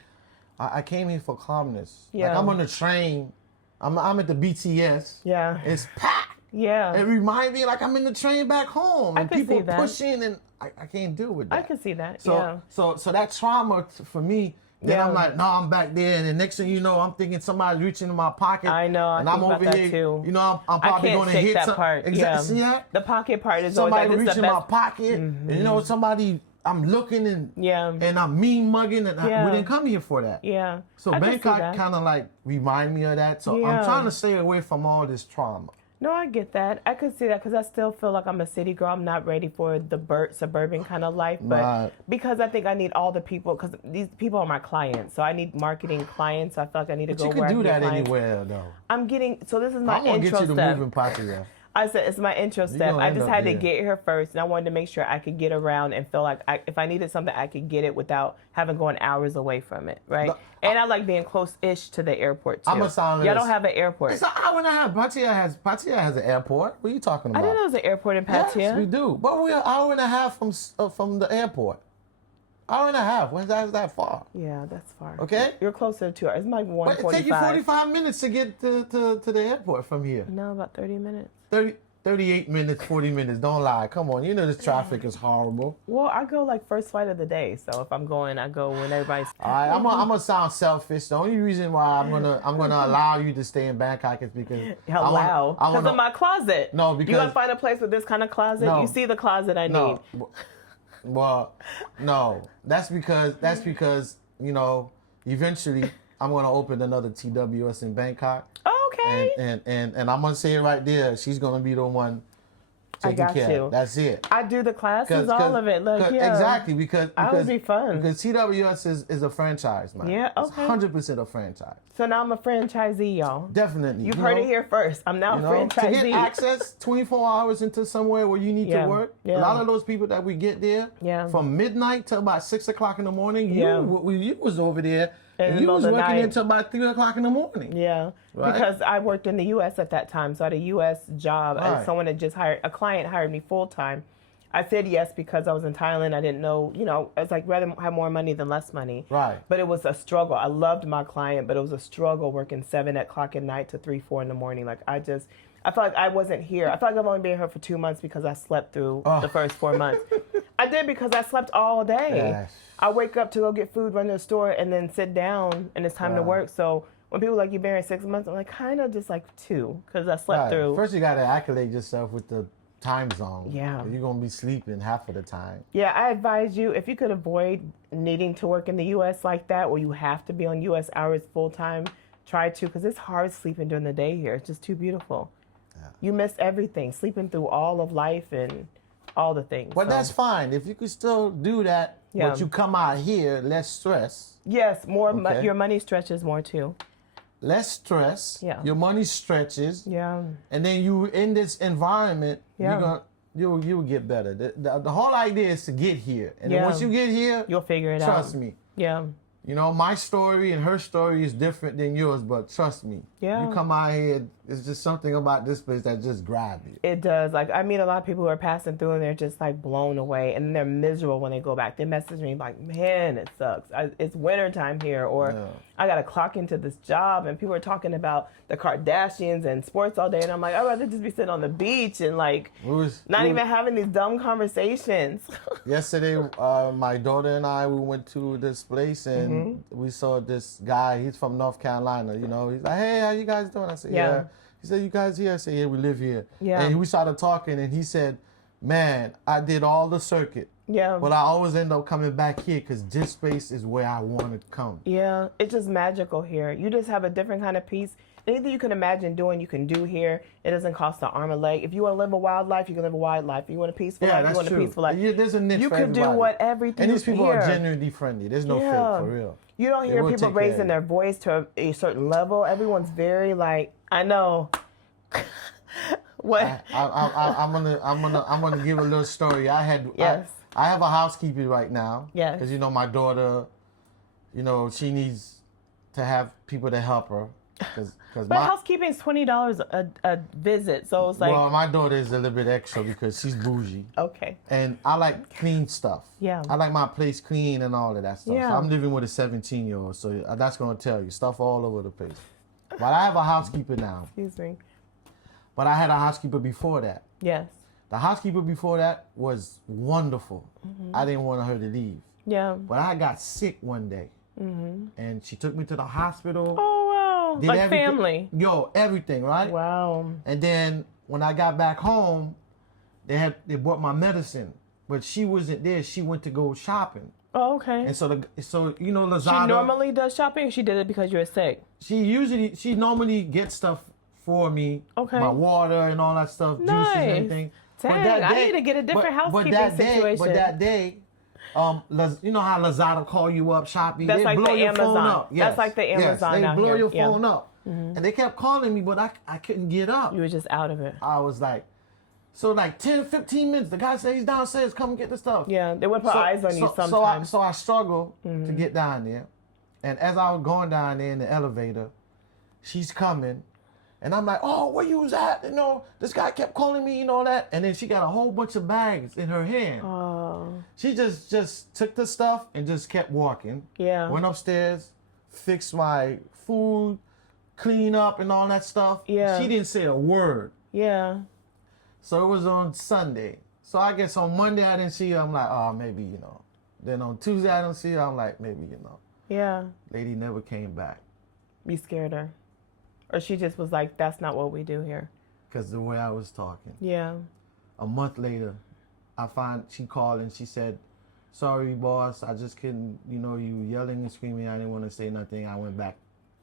I came here for calmness. Yeah. Like I'm on the train. I'm at the BTS. Yeah. It's packed. Yeah. It reminds me like I'm in the train back home and people that. pushing and I can't deal with that. I can see that. So that trauma for me. Then I'm like, no, I'm back there, and the next thing you know, I'm thinking somebody's reaching in my pocket. I know, and I'm over here. Too. You know, I'm probably going to hit that part. Exactly. See that? The pocket part is somebody always reaching my pocket, and you know, somebody. I'm looking and I'm mean mugging, and we didn't come here for that. Yeah. So Bangkok kind of like remind me of that. So I'm trying to stay away from all this trauma. No, I get that. I could see that because I still feel like I'm a city girl. I'm not ready for the suburban kind of life. But because I think I need all the people, because these people are my clients. So I need marketing clients. So I feel like I need to go where I can get clients. You can do that anywhere, though. I'm getting, so this is my intro step. I'm going to get you to move in Pattaya. I said it's my intro step. I just had to get here first, and I wanted to make sure I could get around and feel like if I needed something, I could get it without having going hours away from it, right? And I like being close-ish to the airport too. Y'all don't have an airport. It's an hour and a half. Pattaya has an airport. What are you talking about? I didn't know there was an airport in Pattaya. Yes, we do. But we're an hour and a half from the airport. Hour and a half. When's that far? Yeah, that's far. Okay. You're closer to 2 hours. It's like 1:45. It takes you 45 minutes to get to the airport from here. No, about 30 minutes. 38 minutes, 40 minutes. Don't lie. Come on. You know this traffic is horrible. Well, I go like first flight of the day. So if I'm going, I go when everybody's... All right. I'm gonna sound selfish. The only reason why I'm gonna allow you to stay in Bangkok is because... Because of my closet. No, because... You gotta find a place with this kind of closet? No. You see the closet I need. Well, no. That's because, you know, eventually I'm gonna open another TWS in Bangkok. Okay. And I'm gonna say it right there. She's gonna be the one taking got care you. of. That's it. I do the classes, all of it. Like, yeah. Exactly, because that would be fun. Because TWS is a franchise, man. Yeah, okay. It's 100% a franchise. So now I'm a franchisee, y'all. Definitely. You've heard it here first. I'm now a franchisee. To get access 24 hours into somewhere where you need to work, Yeah. a lot of those people that we get there, from midnight till about 6 o'clock in the morning, you was over there and you was working until about 3 o'clock in the morning. Yeah, right? Because I worked in the U.S. at that time, so I had a U.S. job. Right. And someone had just a client hired me full time. I said yes because I was in Thailand. I didn't know, I was like, rather have more money than less money. Right. But it was a struggle. I loved my client, but it was a struggle working 7 o'clock at night to 3, 4 in the morning. Like I felt like I wasn't here. I felt like I've only been here for 2 months because I slept through the first 4 months. I did because I slept all day. Yes. I wake up to go get food, run to the store, and then sit down, and it's time to work. So when people are like, you've been here 6 months, I'm like, kind of just like 2 because I slept through. First, you got to accolade yourself with the time zone. Yeah. You're going to be sleeping half of the time. Yeah, I advise you, if you could avoid needing to work in the U.S. like that, where you have to be on U.S. hours full time, try to, because it's hard sleeping during the day here. It's just too beautiful. Yeah. You miss everything, sleeping through all of life and all the things. But that's fine. If you could still do that, but you come out here, less stress. Yes, your money stretches more too. Less stress. Yeah. Your money stretches. Yeah. And then you in this environment, you'll get better. The whole idea is to get here. And then once you get here, you'll figure it out. Trust me. Yeah. My story and her story is different than yours, but trust me. Yeah. You come out here, it's just something about this place that just grabs you. It does. Like, I meet a lot of people who are passing through and they're just like blown away and they're miserable when they go back. They message me like, man, it sucks. It's winter time here, or I got to clock into this job, and people are talking about the Kardashians and sports all day. And I'm like, I'd rather just be sitting on the beach and like not even having these dumb conversations. Yesterday, my daughter and I, we went to this place and we saw this guy. He's from North Carolina. He's like, hey, how you guys doing? I said, yeah. He said, you guys here? I said, yeah, we live here. Yeah. And we started talking, and he said, man, I did all the circuit. Yeah. But I always end up coming back here because this space is where I want to come. Yeah. It's just magical here. You just have a different kind of peace. Anything you can imagine doing, you can do here. It doesn't cost an arm and leg. If you want to live a wild life, you can live a wild life. If you want a peaceful life, you want a peaceful life. There's a niche you for can everybody. do everything. And these people are genuinely friendly. There's no fake, for real. You don't hear people raising their voice to a certain level. Everyone's very like, I know. What? I'm gonna give a little story. I have a housekeeper right now. Yes. Because my daughter, she needs to have people to help her. But housekeeping is $20 a visit, so it's like. Well, my daughter is a little bit extra because she's bougie. Okay. And I like clean stuff. Yeah. I like my place clean and all of that stuff. Yeah. So I'm living with a 17-year-old, so that's gonna tell you stuff all over the place. But I have a housekeeper now. Excuse me. But I had a housekeeper before that. Yes. The housekeeper before that was wonderful. I didn't want her to leave. Yeah. But I got sick one day. And she took me to the hospital. Oh, wow. Did like everything. Family. Everything, right? Wow. And then when I got back home, they bought my medicine. But she wasn't there. She went to go shopping. Oh, okay. And so Lazada. She normally does shopping, or she did it because you were sick? She normally gets stuff for me. Okay. My water and all that stuff, nice. Juices and everything. Dang, I need to get a different housekeeping situation. But that day, you know how Lazada call you up, Shopee? That's they like blow the your Amazon. phone up. Yes. That's like the Amazon Yes, they blow here. your phone up. And they kept calling me, but I couldn't get up. You were just out of it. I was like, so like 10, 15 minutes, the guy said he's downstairs, come get the stuff. Yeah, they would put eyes on you sometimes. So I struggled to get down there. And as I was going down there in the elevator, she's coming. And I'm like, oh, where you was at? This guy kept calling me, that. And then she got a whole bunch of bags in her hand. Oh. She just took the stuff and just kept walking. Yeah. Went upstairs, fixed my food, clean up and all that stuff. Yeah. She didn't say a word. Yeah. So it was on Sunday. So I guess on Monday I didn't see her. I'm like, oh, maybe, Then on Tuesday I don't see her. I'm like, maybe, Yeah. Lady never came back. You scared her? Or she just was like, that's not what we do here? Because the way I was talking. Yeah. A month later, she called and she said, sorry, boss, I just couldn't, you yelling and screaming. I didn't want to say nothing. I went back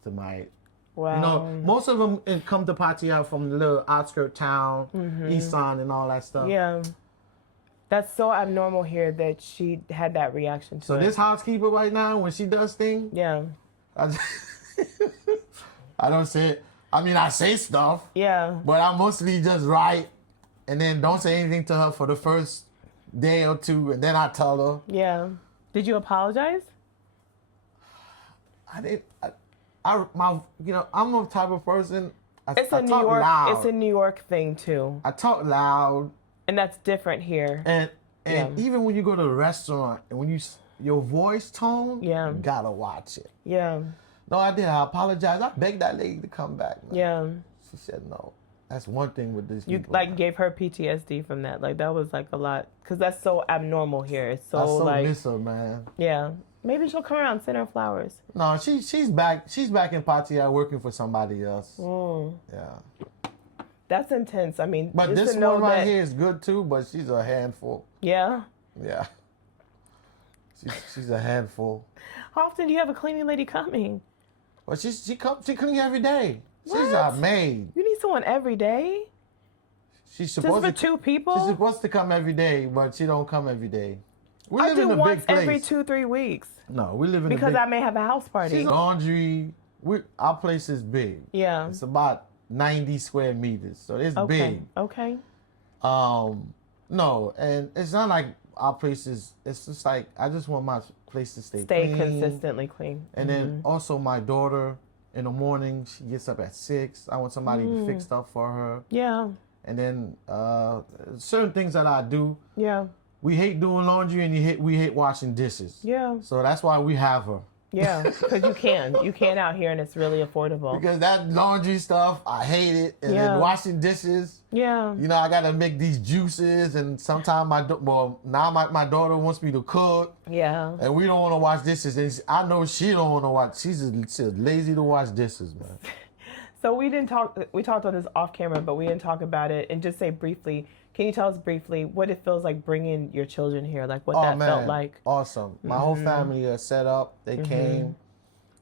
to my Wow. You know, most of them come to Pattaya from the little outskirt town, East Side and all that stuff. Yeah. That's so abnormal here that she had that reaction to So it. this housekeeper right now, when she does things, Yeah. I don't say it. I mean, I say stuff. Yeah. But I mostly just write and then don't say anything to her for the first day or two, and then I tell her. Yeah. Did you apologize? I didn't. I'm a type of person. I It's a New York thing too. I talk loud. And that's different here. And even when you go to a restaurant and when your voice tone, you gotta watch it. Yeah. No, I did. I apologize. I begged that lady to come back. Man. Yeah. She said no. That's one thing with these people. You like gave her PTSD from that. Like that was like a lot because that's so abnormal here. It's so, I so like miss her, man. Yeah. Maybe she'll come around and send her flowers. No, she's back. She's back in Pattaya working for somebody else. Yeah. That's intense. I mean, but this one right here is good too. But she's a handful. Yeah. Yeah. She's a handful. How often do you have a cleaning lady coming? Well, she clean every day. What? She's a maid. You need someone every day? She's supposed Just for two people? She's supposed to come every day, but she don't come every day. We I live do in a once big place. every 2-3 weeks. No, we live in because I may have a house party. She's laundry. Our place is big. Yeah. It's about 90 square meters, so it's big. Okay. No, and it's not like our place is. It's just like I just want my place to stay clean. Consistently clean. And then also my daughter, in the morning, she gets up at 6. I want somebody to fix stuff for her. Yeah. And then certain things that I do. Yeah. We hate doing laundry and we hate washing dishes. Yeah. So that's why we have her. Yeah, because you can out here and it's really affordable. Because that laundry stuff, I hate it. And then washing dishes. Yeah. You know, I got to make these juices, and sometimes my daughter wants me to cook. Yeah. And we don't want to wash dishes. And I know she don't want to wash. She's lazy to wash dishes, man. So we talked on this off camera, but we didn't talk about it. And just say briefly, can you tell us briefly what it feels like bringing your children here? Like what that felt like? Awesome. My whole family are set up. They came.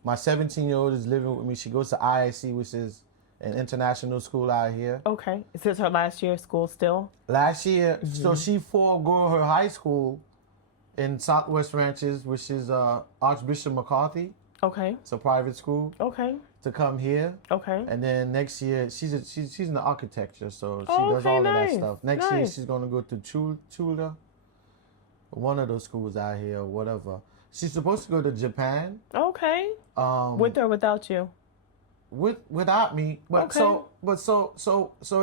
My 17-year-old is living with me. She goes to IIC, which is an international school out here. Okay. Is this her last year of school still? Last year. So she forego her high school in Southwest Ranches, which is Archbishop McCarthy. Okay. It's a private school. Okay. To come here. Okay. And then next year, she's in the architecture, so she does all of that stuff. Next year, she's going to go to Chula, one of those schools out here, or whatever. She's supposed to go to Japan. Okay. With or without you? Without me. But so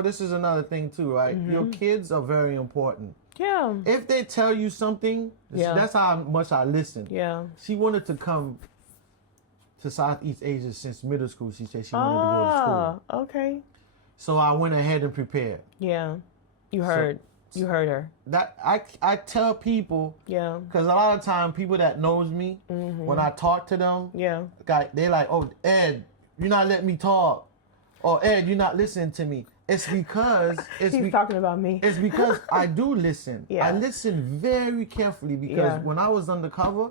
this is another thing too, right? Your kids are very important. Yeah. If they tell you something, that's how much I listen. Yeah. She wanted to come to Southeast Asia since middle school. She said she wanted to go to school. Okay. So I went ahead and prepared. Yeah. You heard her. That I tell people. Yeah. Because a lot of time people that knows me, when I talk to them, they like, oh, Ed, you're not letting me talk. Or Ed, you're not listening to me. It's because he's talking about me. It's because I do listen. Yeah. I listen very carefully because when I was undercover,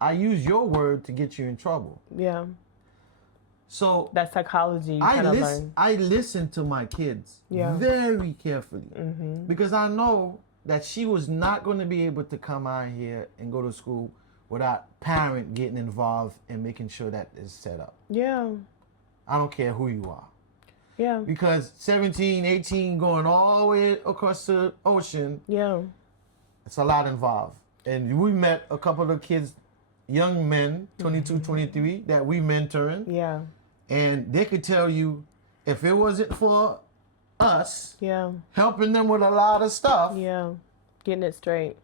I use your word to get you in trouble. Yeah. So that psychology you kind of learn. I listen to my kids very carefully because I know that she was not going to be able to come out here and go to school without parent getting involved and making sure that is set up. Yeah. I don't care who you are. Yeah. Because 17, 18, going all the way across the ocean. Yeah. It's a lot involved. And we met a couple of kids, young men, 22, 23, that we mentoring. Yeah. And they could tell you, if it wasn't for us helping them with a lot of stuff, getting it straight,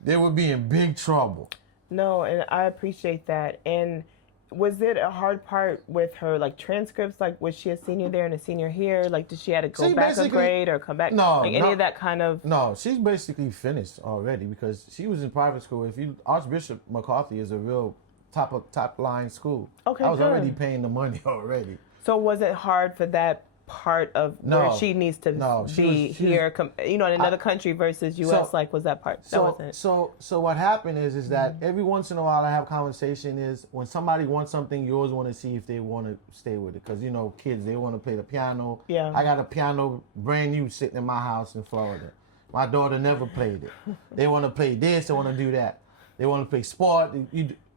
they would be in big trouble. No, and I appreciate that. And was it a hard part with her, like transcripts? Like, was she a senior there and a senior here? Like, did she have to go back a grade or come back? No, like any of that kind of. No, she's basically finished already because she was in private school. Archbishop McCarthy is a real top line school. Okay, I was already paying the money already. So was it hard for that part of No. where she needs to No, be here, in another country versus U.S. So- was that part? That So, wasn't. so what happened is that every once in a while I have conversation is when somebody wants something, you always want to see if they want to stay with it. Because, kids, they want to play the piano. Yeah. I got a piano brand new sitting in my house in Florida. My daughter never played it. They want to play this, they want to do that. They want to play sport,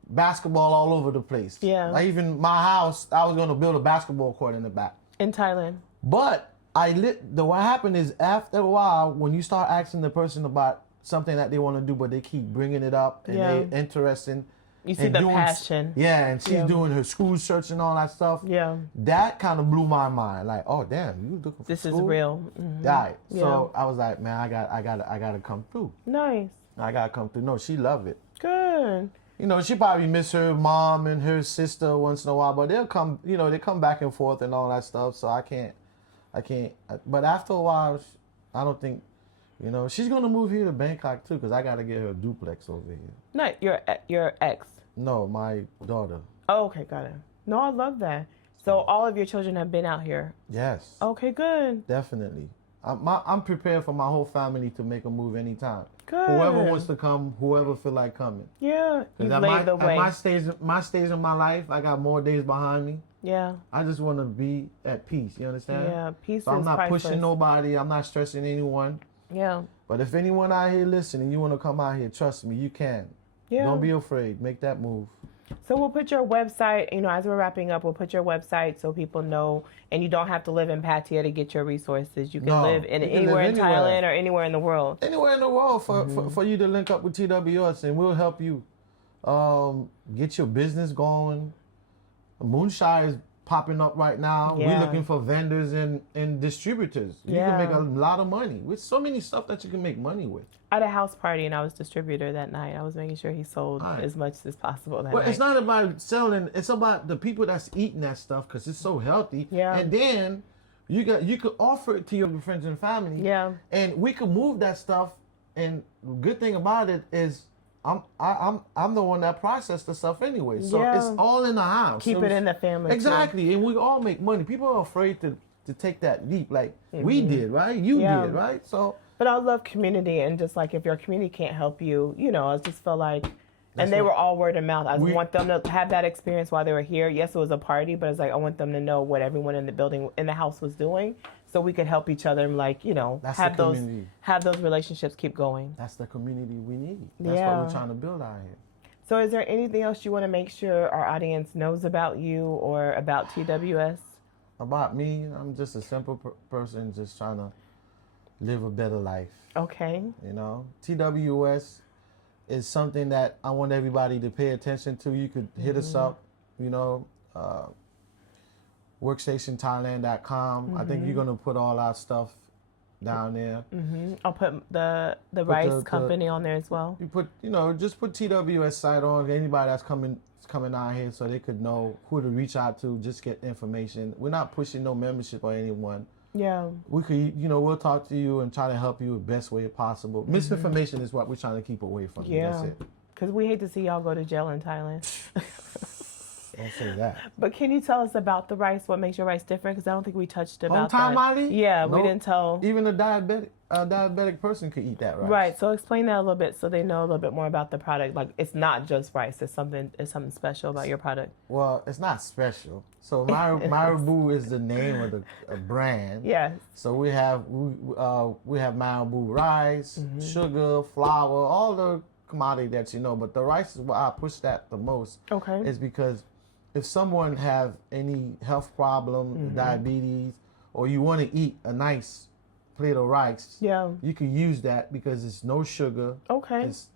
basketball all over the place. Yeah. Like even my house, I was going to build a basketball court in the back. In Thailand. But what happened is after a while, when you start asking the person about something that they want to do, but they keep bringing it up and they're interested. You see the passion. Yeah, and she's doing her school search and all that stuff. Yeah. That kind of blew my mind. Like, oh damn, you looking for This school? is real. Mm-hmm. Right. So I was like, man, I gotta come through. Nice. I gotta come through. No, she loved it. Good. She probably miss her mom and her sister once in a while, but they'll come. They come back and forth and all that stuff. So I can't. But after a while, I don't think. She's gonna move here to Bangkok too, because I gotta get her a duplex over here. No, your ex. No, my daughter. Oh, okay, got it. No, I love that. So all of your children have been out here. Yes. Okay, good. Definitely. I'm prepared for my whole family to make a move anytime. Good. Whoever wants to come, whoever feel like coming. Yeah, you laid the way. At my stage in my life, I got more days behind me. Yeah. I just want to be at peace. You understand? Yeah, peace So I'm is not priceless. pushing nobody. I'm not stressing anyone. Yeah. But if anyone out here listening, you want to come out here, trust me, you can. Yeah. Don't be afraid. Make that move. So we'll put your website, as we're wrapping up, we'll put your website so people know, and you don't have to live in Pattaya to get your resources. You can live anywhere in Thailand or anywhere in the world. Anywhere in the world for you to link up with TWS, and we'll help you get your business going. Moonshine is popping up right now. Yeah. We're looking for vendors and distributors. You can make a lot of money with so many stuff that you can make money with. I had a house party and I was distributor that night. I was making sure he sold as much as possible that night. It's not about selling. It's about the people that's eating that stuff because it's so healthy. Yeah. And then you could offer it to your friends and family. Yeah. And we could move that stuff. And the good thing about it is I'm the one that processed the stuff anyway. So it's all in the house. Keep it in the family. Exactly. Too. And we all make money. People are afraid to take that leap like we did, right? You did, right? So. But I love community, and just like if your community can't help you, I just felt like, and they were all word of mouth. I want them to have that experience while they were here. Yes, it was a party, but it's like I want them to know what everyone in the building, in the house was doing, so we could help each other and have those relationships keep going. That's the community we need. That's what we're trying to build out here. So is there anything else you want to make sure our audience knows about you or about TWS? About me, I'm just a simple person just trying to live a better life. Okay. TWS is something that I want everybody to pay attention to. You could hit us up, WorkstationThailand.com. I think you're going to put all our stuff down there. I'll put the rice company on there as well. You put, just put TWS site on. Anybody that's coming out here so they could know who to reach out to, just get information. We're not pushing no membership or anyone. Yeah. We could, we'll talk to you and try to help you the best way possible. Misinformation is what we're trying to keep away from. Yeah. That's it. Because we hate to see y'all go to jail in Thailand. Don't say that. But can you tell us about the rice? What makes your rice different? Because I don't think we touched about Hometown that. Molly? Yeah, we didn't tell. Even a diabetic person could eat that rice. Right. So explain that a little bit so they know a little bit more about the product. Like it's not just rice. It's something special about your product. Well, it's not special. So Marabou is the name of the brand. Yes. So we have Marabou rice, sugar, flour, all the commodity that you know. But the rice is why I push that the most. Okay. Is because if someone have any health problem, diabetes, or you want to eat a nice plate of rice, you can use that because it's no sugar. Okay. It's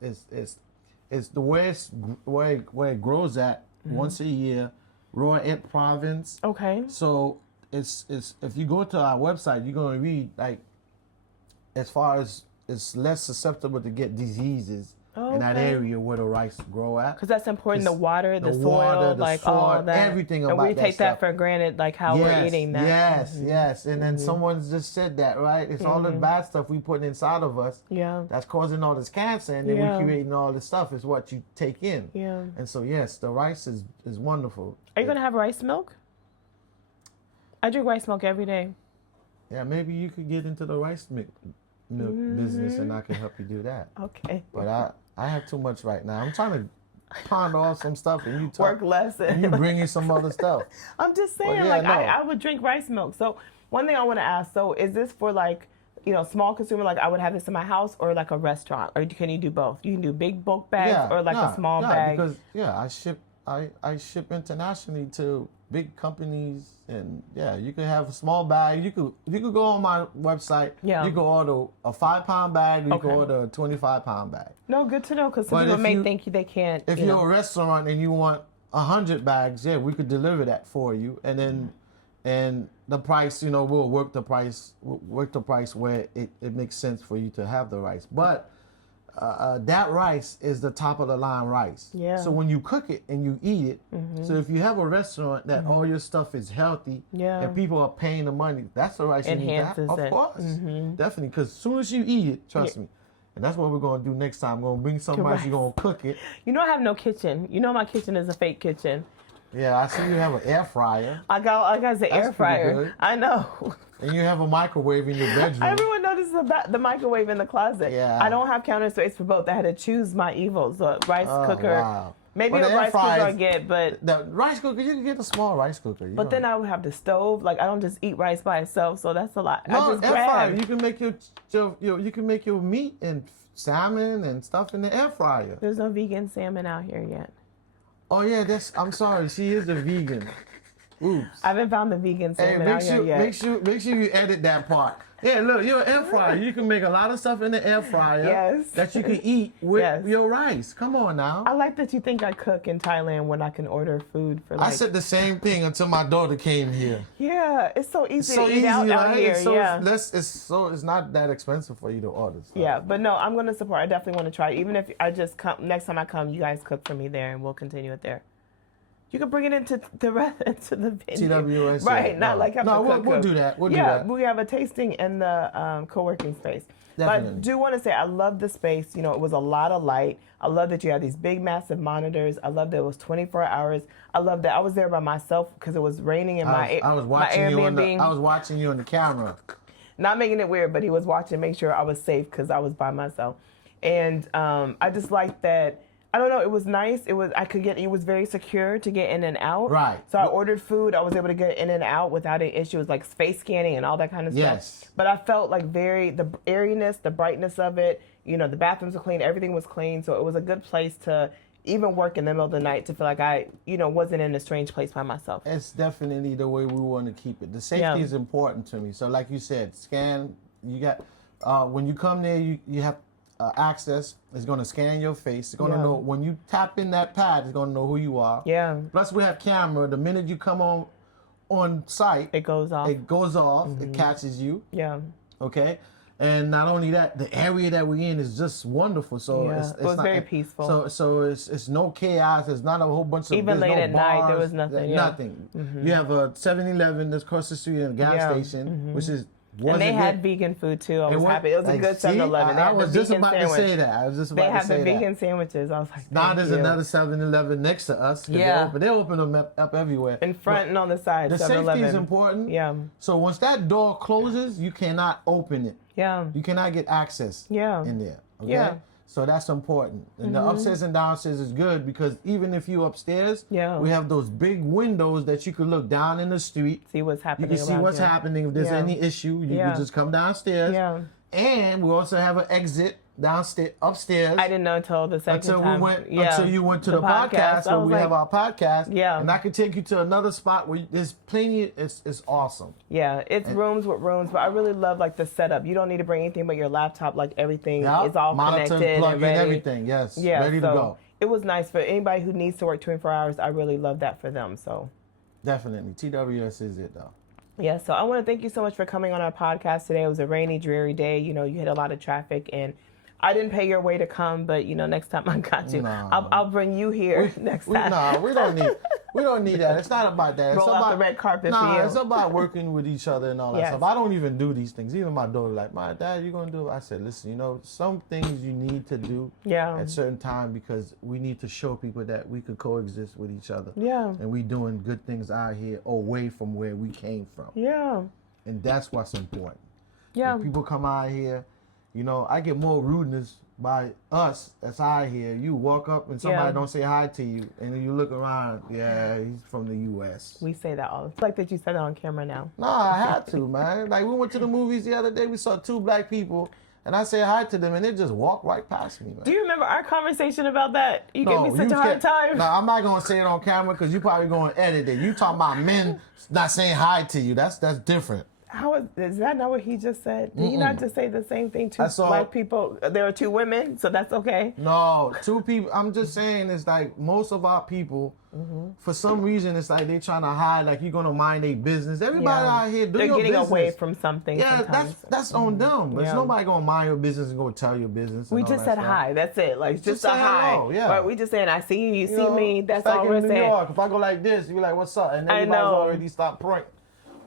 the where it grows at once a year, raw Ent province. Okay. So it's if you go to our website, you're gonna read like as far as it's less susceptible to get diseases in that area where the rice grow at. Because that's important. The water, the soil, like all that. Everything about that. And we take that for granted, like how we're eating that. Yes. And then someone's just said that, right? It's all the bad stuff we put inside of us that's causing all this cancer, and then we're creating all this stuff is what you take in. Yeah. And so, yes, the rice is wonderful. Are you going to have rice milk? I drink rice milk every day. Yeah, maybe you could get into the rice milk business, and I can help you do that. Okay. But I have too much right now. I'm trying to ponder off some stuff, and you Work less. and you bring in some other stuff. I'm just saying, yeah, like, no. I would drink rice milk. So one thing I want to ask, so is this for like, small consumer, like I would have this in my house, or like a restaurant, or can you do both? You can do big bulk bags or like a small bag? Because I ship internationally to big companies, and you could have a small bag. You could go on my website. Yeah. You could order a 5-pound bag. You could order a 25-pound bag. No, good to know, because some people may think they can't. If you're a restaurant and you want 100 bags, we could deliver that for you, and then the price, we'll work the price where it makes sense for you to have the rice. But that rice is the top of the line rice. Yeah. So when you cook it and you eat it, so if you have a restaurant that all your stuff is healthy and people are paying the money, that's the rice you need to have. Of course, definitely. Because as soon as you eat it, trust me. And that's what we're going to do next time. We're going to bring some rice, you're going to cook it. I have no kitchen. My kitchen is a fake kitchen. Yeah, I see you have an air fryer. I got an air fryer. Good. I know. And you have a microwave in your bedroom. Everyone notices the microwave in the closet. Yeah. I don't have counter space for both. I had to choose my evils. A rice cooker. Wow. Maybe a rice cooker I get, but... The rice cooker, you can get a small rice cooker. But then I would have the stove. Like, I don't just eat rice by itself, so that's a lot. No, I just air grab. fryer. You can make you can make your meat and salmon and stuff in the air fryer. There's no vegan salmon out here yet. Oh yeah, I'm sorry. She is a vegan. Oops. I haven't found the vegan salmon out here yet. Make sure you edit that part. Yeah, look, you're an air fryer. You can make a lot of stuff in the air fryer that you can eat with your rice. Come on now. I like that you think I cook in Thailand when I can order food for like... I said the same thing until my daughter came here. Yeah, it's so easy to eat out here. It's not that expensive for you to order stuff. Yeah, but no, I'm going to support. I definitely want to try. Even if I just come, next time I come, you guys cook for me there and we'll continue it there. You can bring it into the venue. TWS. Right, not like have to cook. We'll do that. We'll do that. We have a tasting in the co-working space. Definitely. But I do want to say I love the space. It was a lot of light. I love that you had these big, massive monitors. I love that it was 24 hours. I love that I was there by myself because it was raining in my Airbnb. I was watching you on the camera. Not making it weird, but he was watching, make sure I was safe because I was by myself. And I just like that. I don't know. It was nice. It was very secure to get in and out. Right. So I ordered food. I was able to get in and out without any issues, like face scanning and all that kind of Yes. stuff. But I felt like the airiness, the brightness of it. The bathrooms were clean. Everything was clean. So it was a good place to even work in the middle of the night to feel like I, wasn't in a strange place by myself. It's definitely the way we want to keep it. The safety is important to me. So like you said, scan. You got when you come there, you have. Access is going to scan your face. It's going to know when you tap in that pad. It's going to know who you are. Yeah. Plus, we have camera. The minute you come on site, it goes off. It goes off. It catches you. Yeah. Okay. And not only that, the area that we're in is just wonderful. So it's very peaceful. So it's no chaos. It's not a whole bunch of even late at night. There was nothing. Nothing. You have a 7-Eleven that's across the street and a gas station, which is. And they had vegan food too. I was happy. It was a good 7-Eleven. I was just about to say that. They have the vegan sandwiches. I was like, now there's another 7-Eleven next to us. Yeah. They open them up everywhere. In front and on the side. The 7-Eleven. safety is important. Yeah. So once that door closes, you cannot open it. Yeah. You cannot get access in there. Okay? Yeah. So that's important. And the upstairs and downstairs is good because even if you upstairs, we have those big windows that you can look down in the street. See what's happening. You can see what's happening. If there's any issue, you can just come downstairs. Yeah. And we also have an exit upstairs. I didn't know until the second time. Until you went to the podcast where we have our podcast. Yeah. And I can take you to another spot where there's plenty. It's awesome. Yeah, it's rooms with rooms, but I really love like the setup. You don't need to bring anything but your laptop. Like everything is all monitor, connected plug and ready. in everything. Yes. Yeah, ready to go. It was nice for anybody who needs to work 24 hours. I really love that for them. So definitely, TWS is it though. Yeah, so I want to thank you so much for coming on our podcast today. It was a rainy, dreary day. You hit a lot of traffic, and I didn't pay your way to come, but next time I got you. I'll bring you here next time. No, we don't need that. It's not about that. Roll out the red carpet for you. It's about working with each other and all that stuff. I don't even do these things. Even my daughter, like, my dad, you gonna do it? I said, listen, some things you need to do at certain time because we need to show people that we could coexist with each other. Yeah. And we doing good things out here away from where we came from. Yeah. And that's what's important. Yeah. When people come out here, you know, I get more rudeness by us that's out here. You walk up and somebody don't say hi to you, and then you look around, yeah, he's from the U.S. We say that all the time. It's like that you said it on camera now. No, I had to, man. Like, we went to the movies the other day, we saw 2 black people, and I said hi to them, and they just walked right past me, man. Do you remember our conversation about that? You gave me such a hard time. No, I'm not going to say it on camera because you probably going to edit it. You talking about men not saying hi to you. That's different. How is that not what he just said? Did he not just say the same thing to black people? There are 2 women, so that's okay? No, 2 people. I'm just saying it's like most of our people, for some reason, it's like they trying to hide, like you're going to mind their business. Everybody out here, do your business. They're getting away from something sometimes. That's on them. There's nobody going to mind your business and go tell your business. We just said hi. That's it. Like, just a hi. Hello, yeah. Right, we just saying, I see you, you see me. That's all we're saying. New York, if I go like this, you be like, what's up? And everybody's already stopped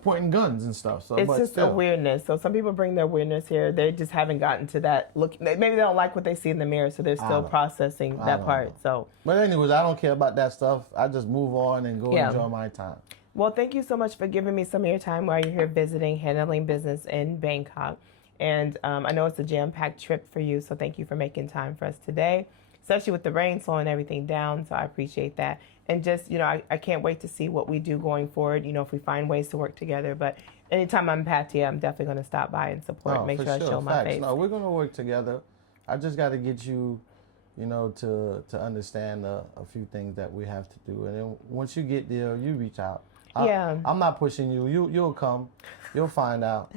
pointing guns and stuff. So it's just a weirdness. So some people bring their weirdness here. They just haven't gotten to that look. Maybe they don't like what they see in the mirror, so they're still processing that part. So, but anyways, I don't care about that stuff. I just move on and go enjoy my time. Well, thank you so much for giving me some of your time while you're here visiting, handling business in Bangkok. And I know it's a jam-packed trip for you, so thank you for making time for us today, especially with the rain slowing everything down. So I appreciate that. And just, you know, I can't wait to see what we do going forward, you know, if we find ways to work together. But anytime I'm in Pattaya, I'm definitely going to stop by and support, make sure I show my face. No, we're going to work together. I just got to get you, you know, to understand a few things that we have to do. And then once you get there, you reach out. I'm not pushing you. You'll come. You'll find out.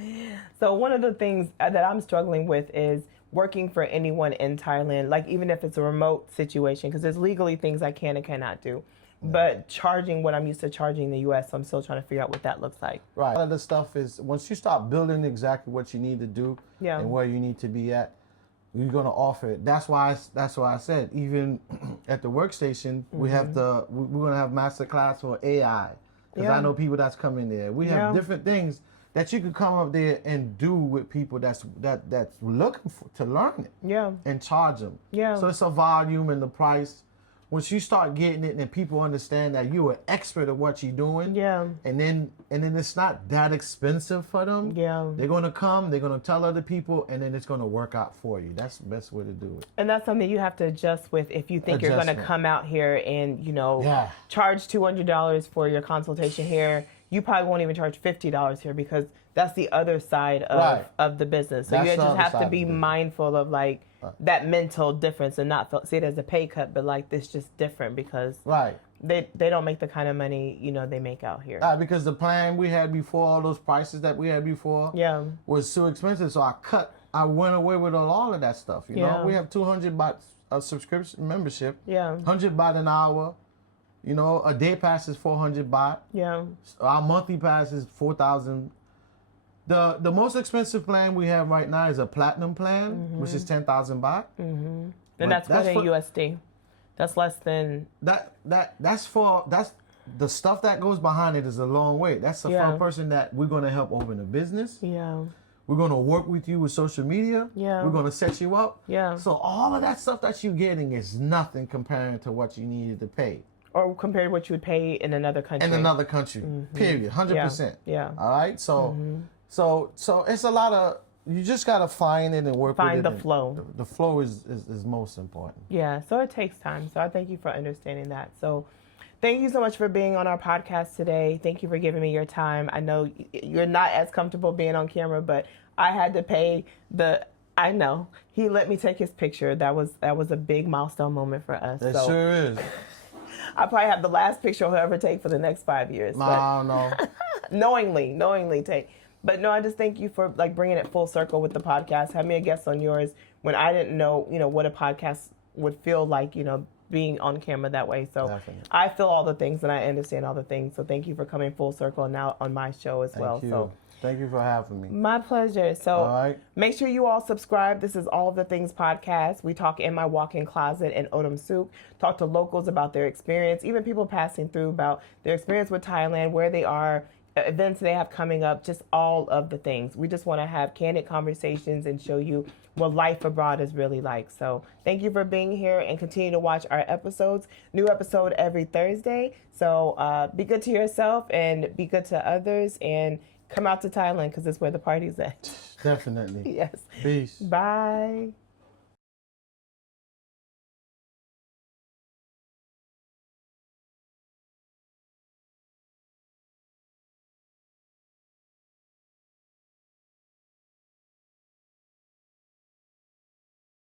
So one of the things that I'm struggling with is working for anyone in Thailand, like even if it's a remote situation, because there's legally things I can and cannot do. But charging what I'm used to charging in the U.S., so I'm still trying to figure out what that looks like. Right. A lot of the stuff is, once you start building exactly what you need to do and where you need to be at, you're going to offer it. That's why I said, even at the workstation, we're going to have master class for AI. Because I know people that's coming there. We have different things that you could come up there and do with people that's looking to learn it. Yeah. And charge them. Yeah. So it's a volume and the price. Once you start getting it and people understand that you're an expert at what you're doing, and then it's not that expensive for them, they're going to come, they're going to tell other people, and then it's going to work out for you. That's the best way to do it. And that's something you have to adjust with if you think you're going to come out here and, you know, charge $200 for your consultation here. You probably won't even charge $50 here because that's the other side of the business. So you just have to be mindful of like that mental difference and not see it as a pay cut, but like this just different because they don't make the kind of money, you know, they make out here. Because the plan we had before, all those prices that we had before was too expensive. So I went away with all of that stuff. You know, we have 200 baht a subscription membership, 100 baht an hour. You know, a day pass is 400 baht. Yeah. Our monthly pass is 4,000. The most expensive plan we have right now is a platinum plan, which is 10,000 baht. And that's what in USD. That's less than that's the stuff that goes behind it is a long way. That's for a person that we're going to help open a business. Yeah. We're going to work with you with social media. Yeah. We're going to set you up. Yeah. So all of that stuff that you're getting is nothing compared to what you needed to pay. Or compared to what you would pay in another country. In another country, period, 100%. Yeah. All right. So, so it's a lot of. You just gotta find it and work with it. Find the flow. The flow is most important. Yeah. So it takes time. So I thank you for understanding that. So, thank you so much for being on our podcast today. Thank you for giving me your time. I know you're not as comfortable being on camera, but I had to pay the. I know he let me take his picture. That was a big milestone moment for us. It sure is. I probably have the last picture he'll ever take for the next 5 years. No. knowingly take. But no, I just thank you for like bringing it full circle with the podcast. Have me a guest on yours when I didn't know, you know, what a podcast would feel like, you know, being on camera that way. So definitely. I feel all the things and I understand all the things. So thank you for coming full circle now on my show as well. Thank you. Thank you for having me. My pleasure. So make sure you all subscribe. This is All of the Things podcast. We talk in my walk-in closet in Odom Souk, talk to locals about their experience, even people passing through about their experience with Thailand, where they are, events they have coming up, just all of the things. We just want to have candid conversations and show you what life abroad is really like. So thank you for being here and continue to watch our episodes. New episode every Thursday. So be good to yourself and be good to others and come out to Thailand because it's where the party's at. Definitely. Yes. Peace. Bye.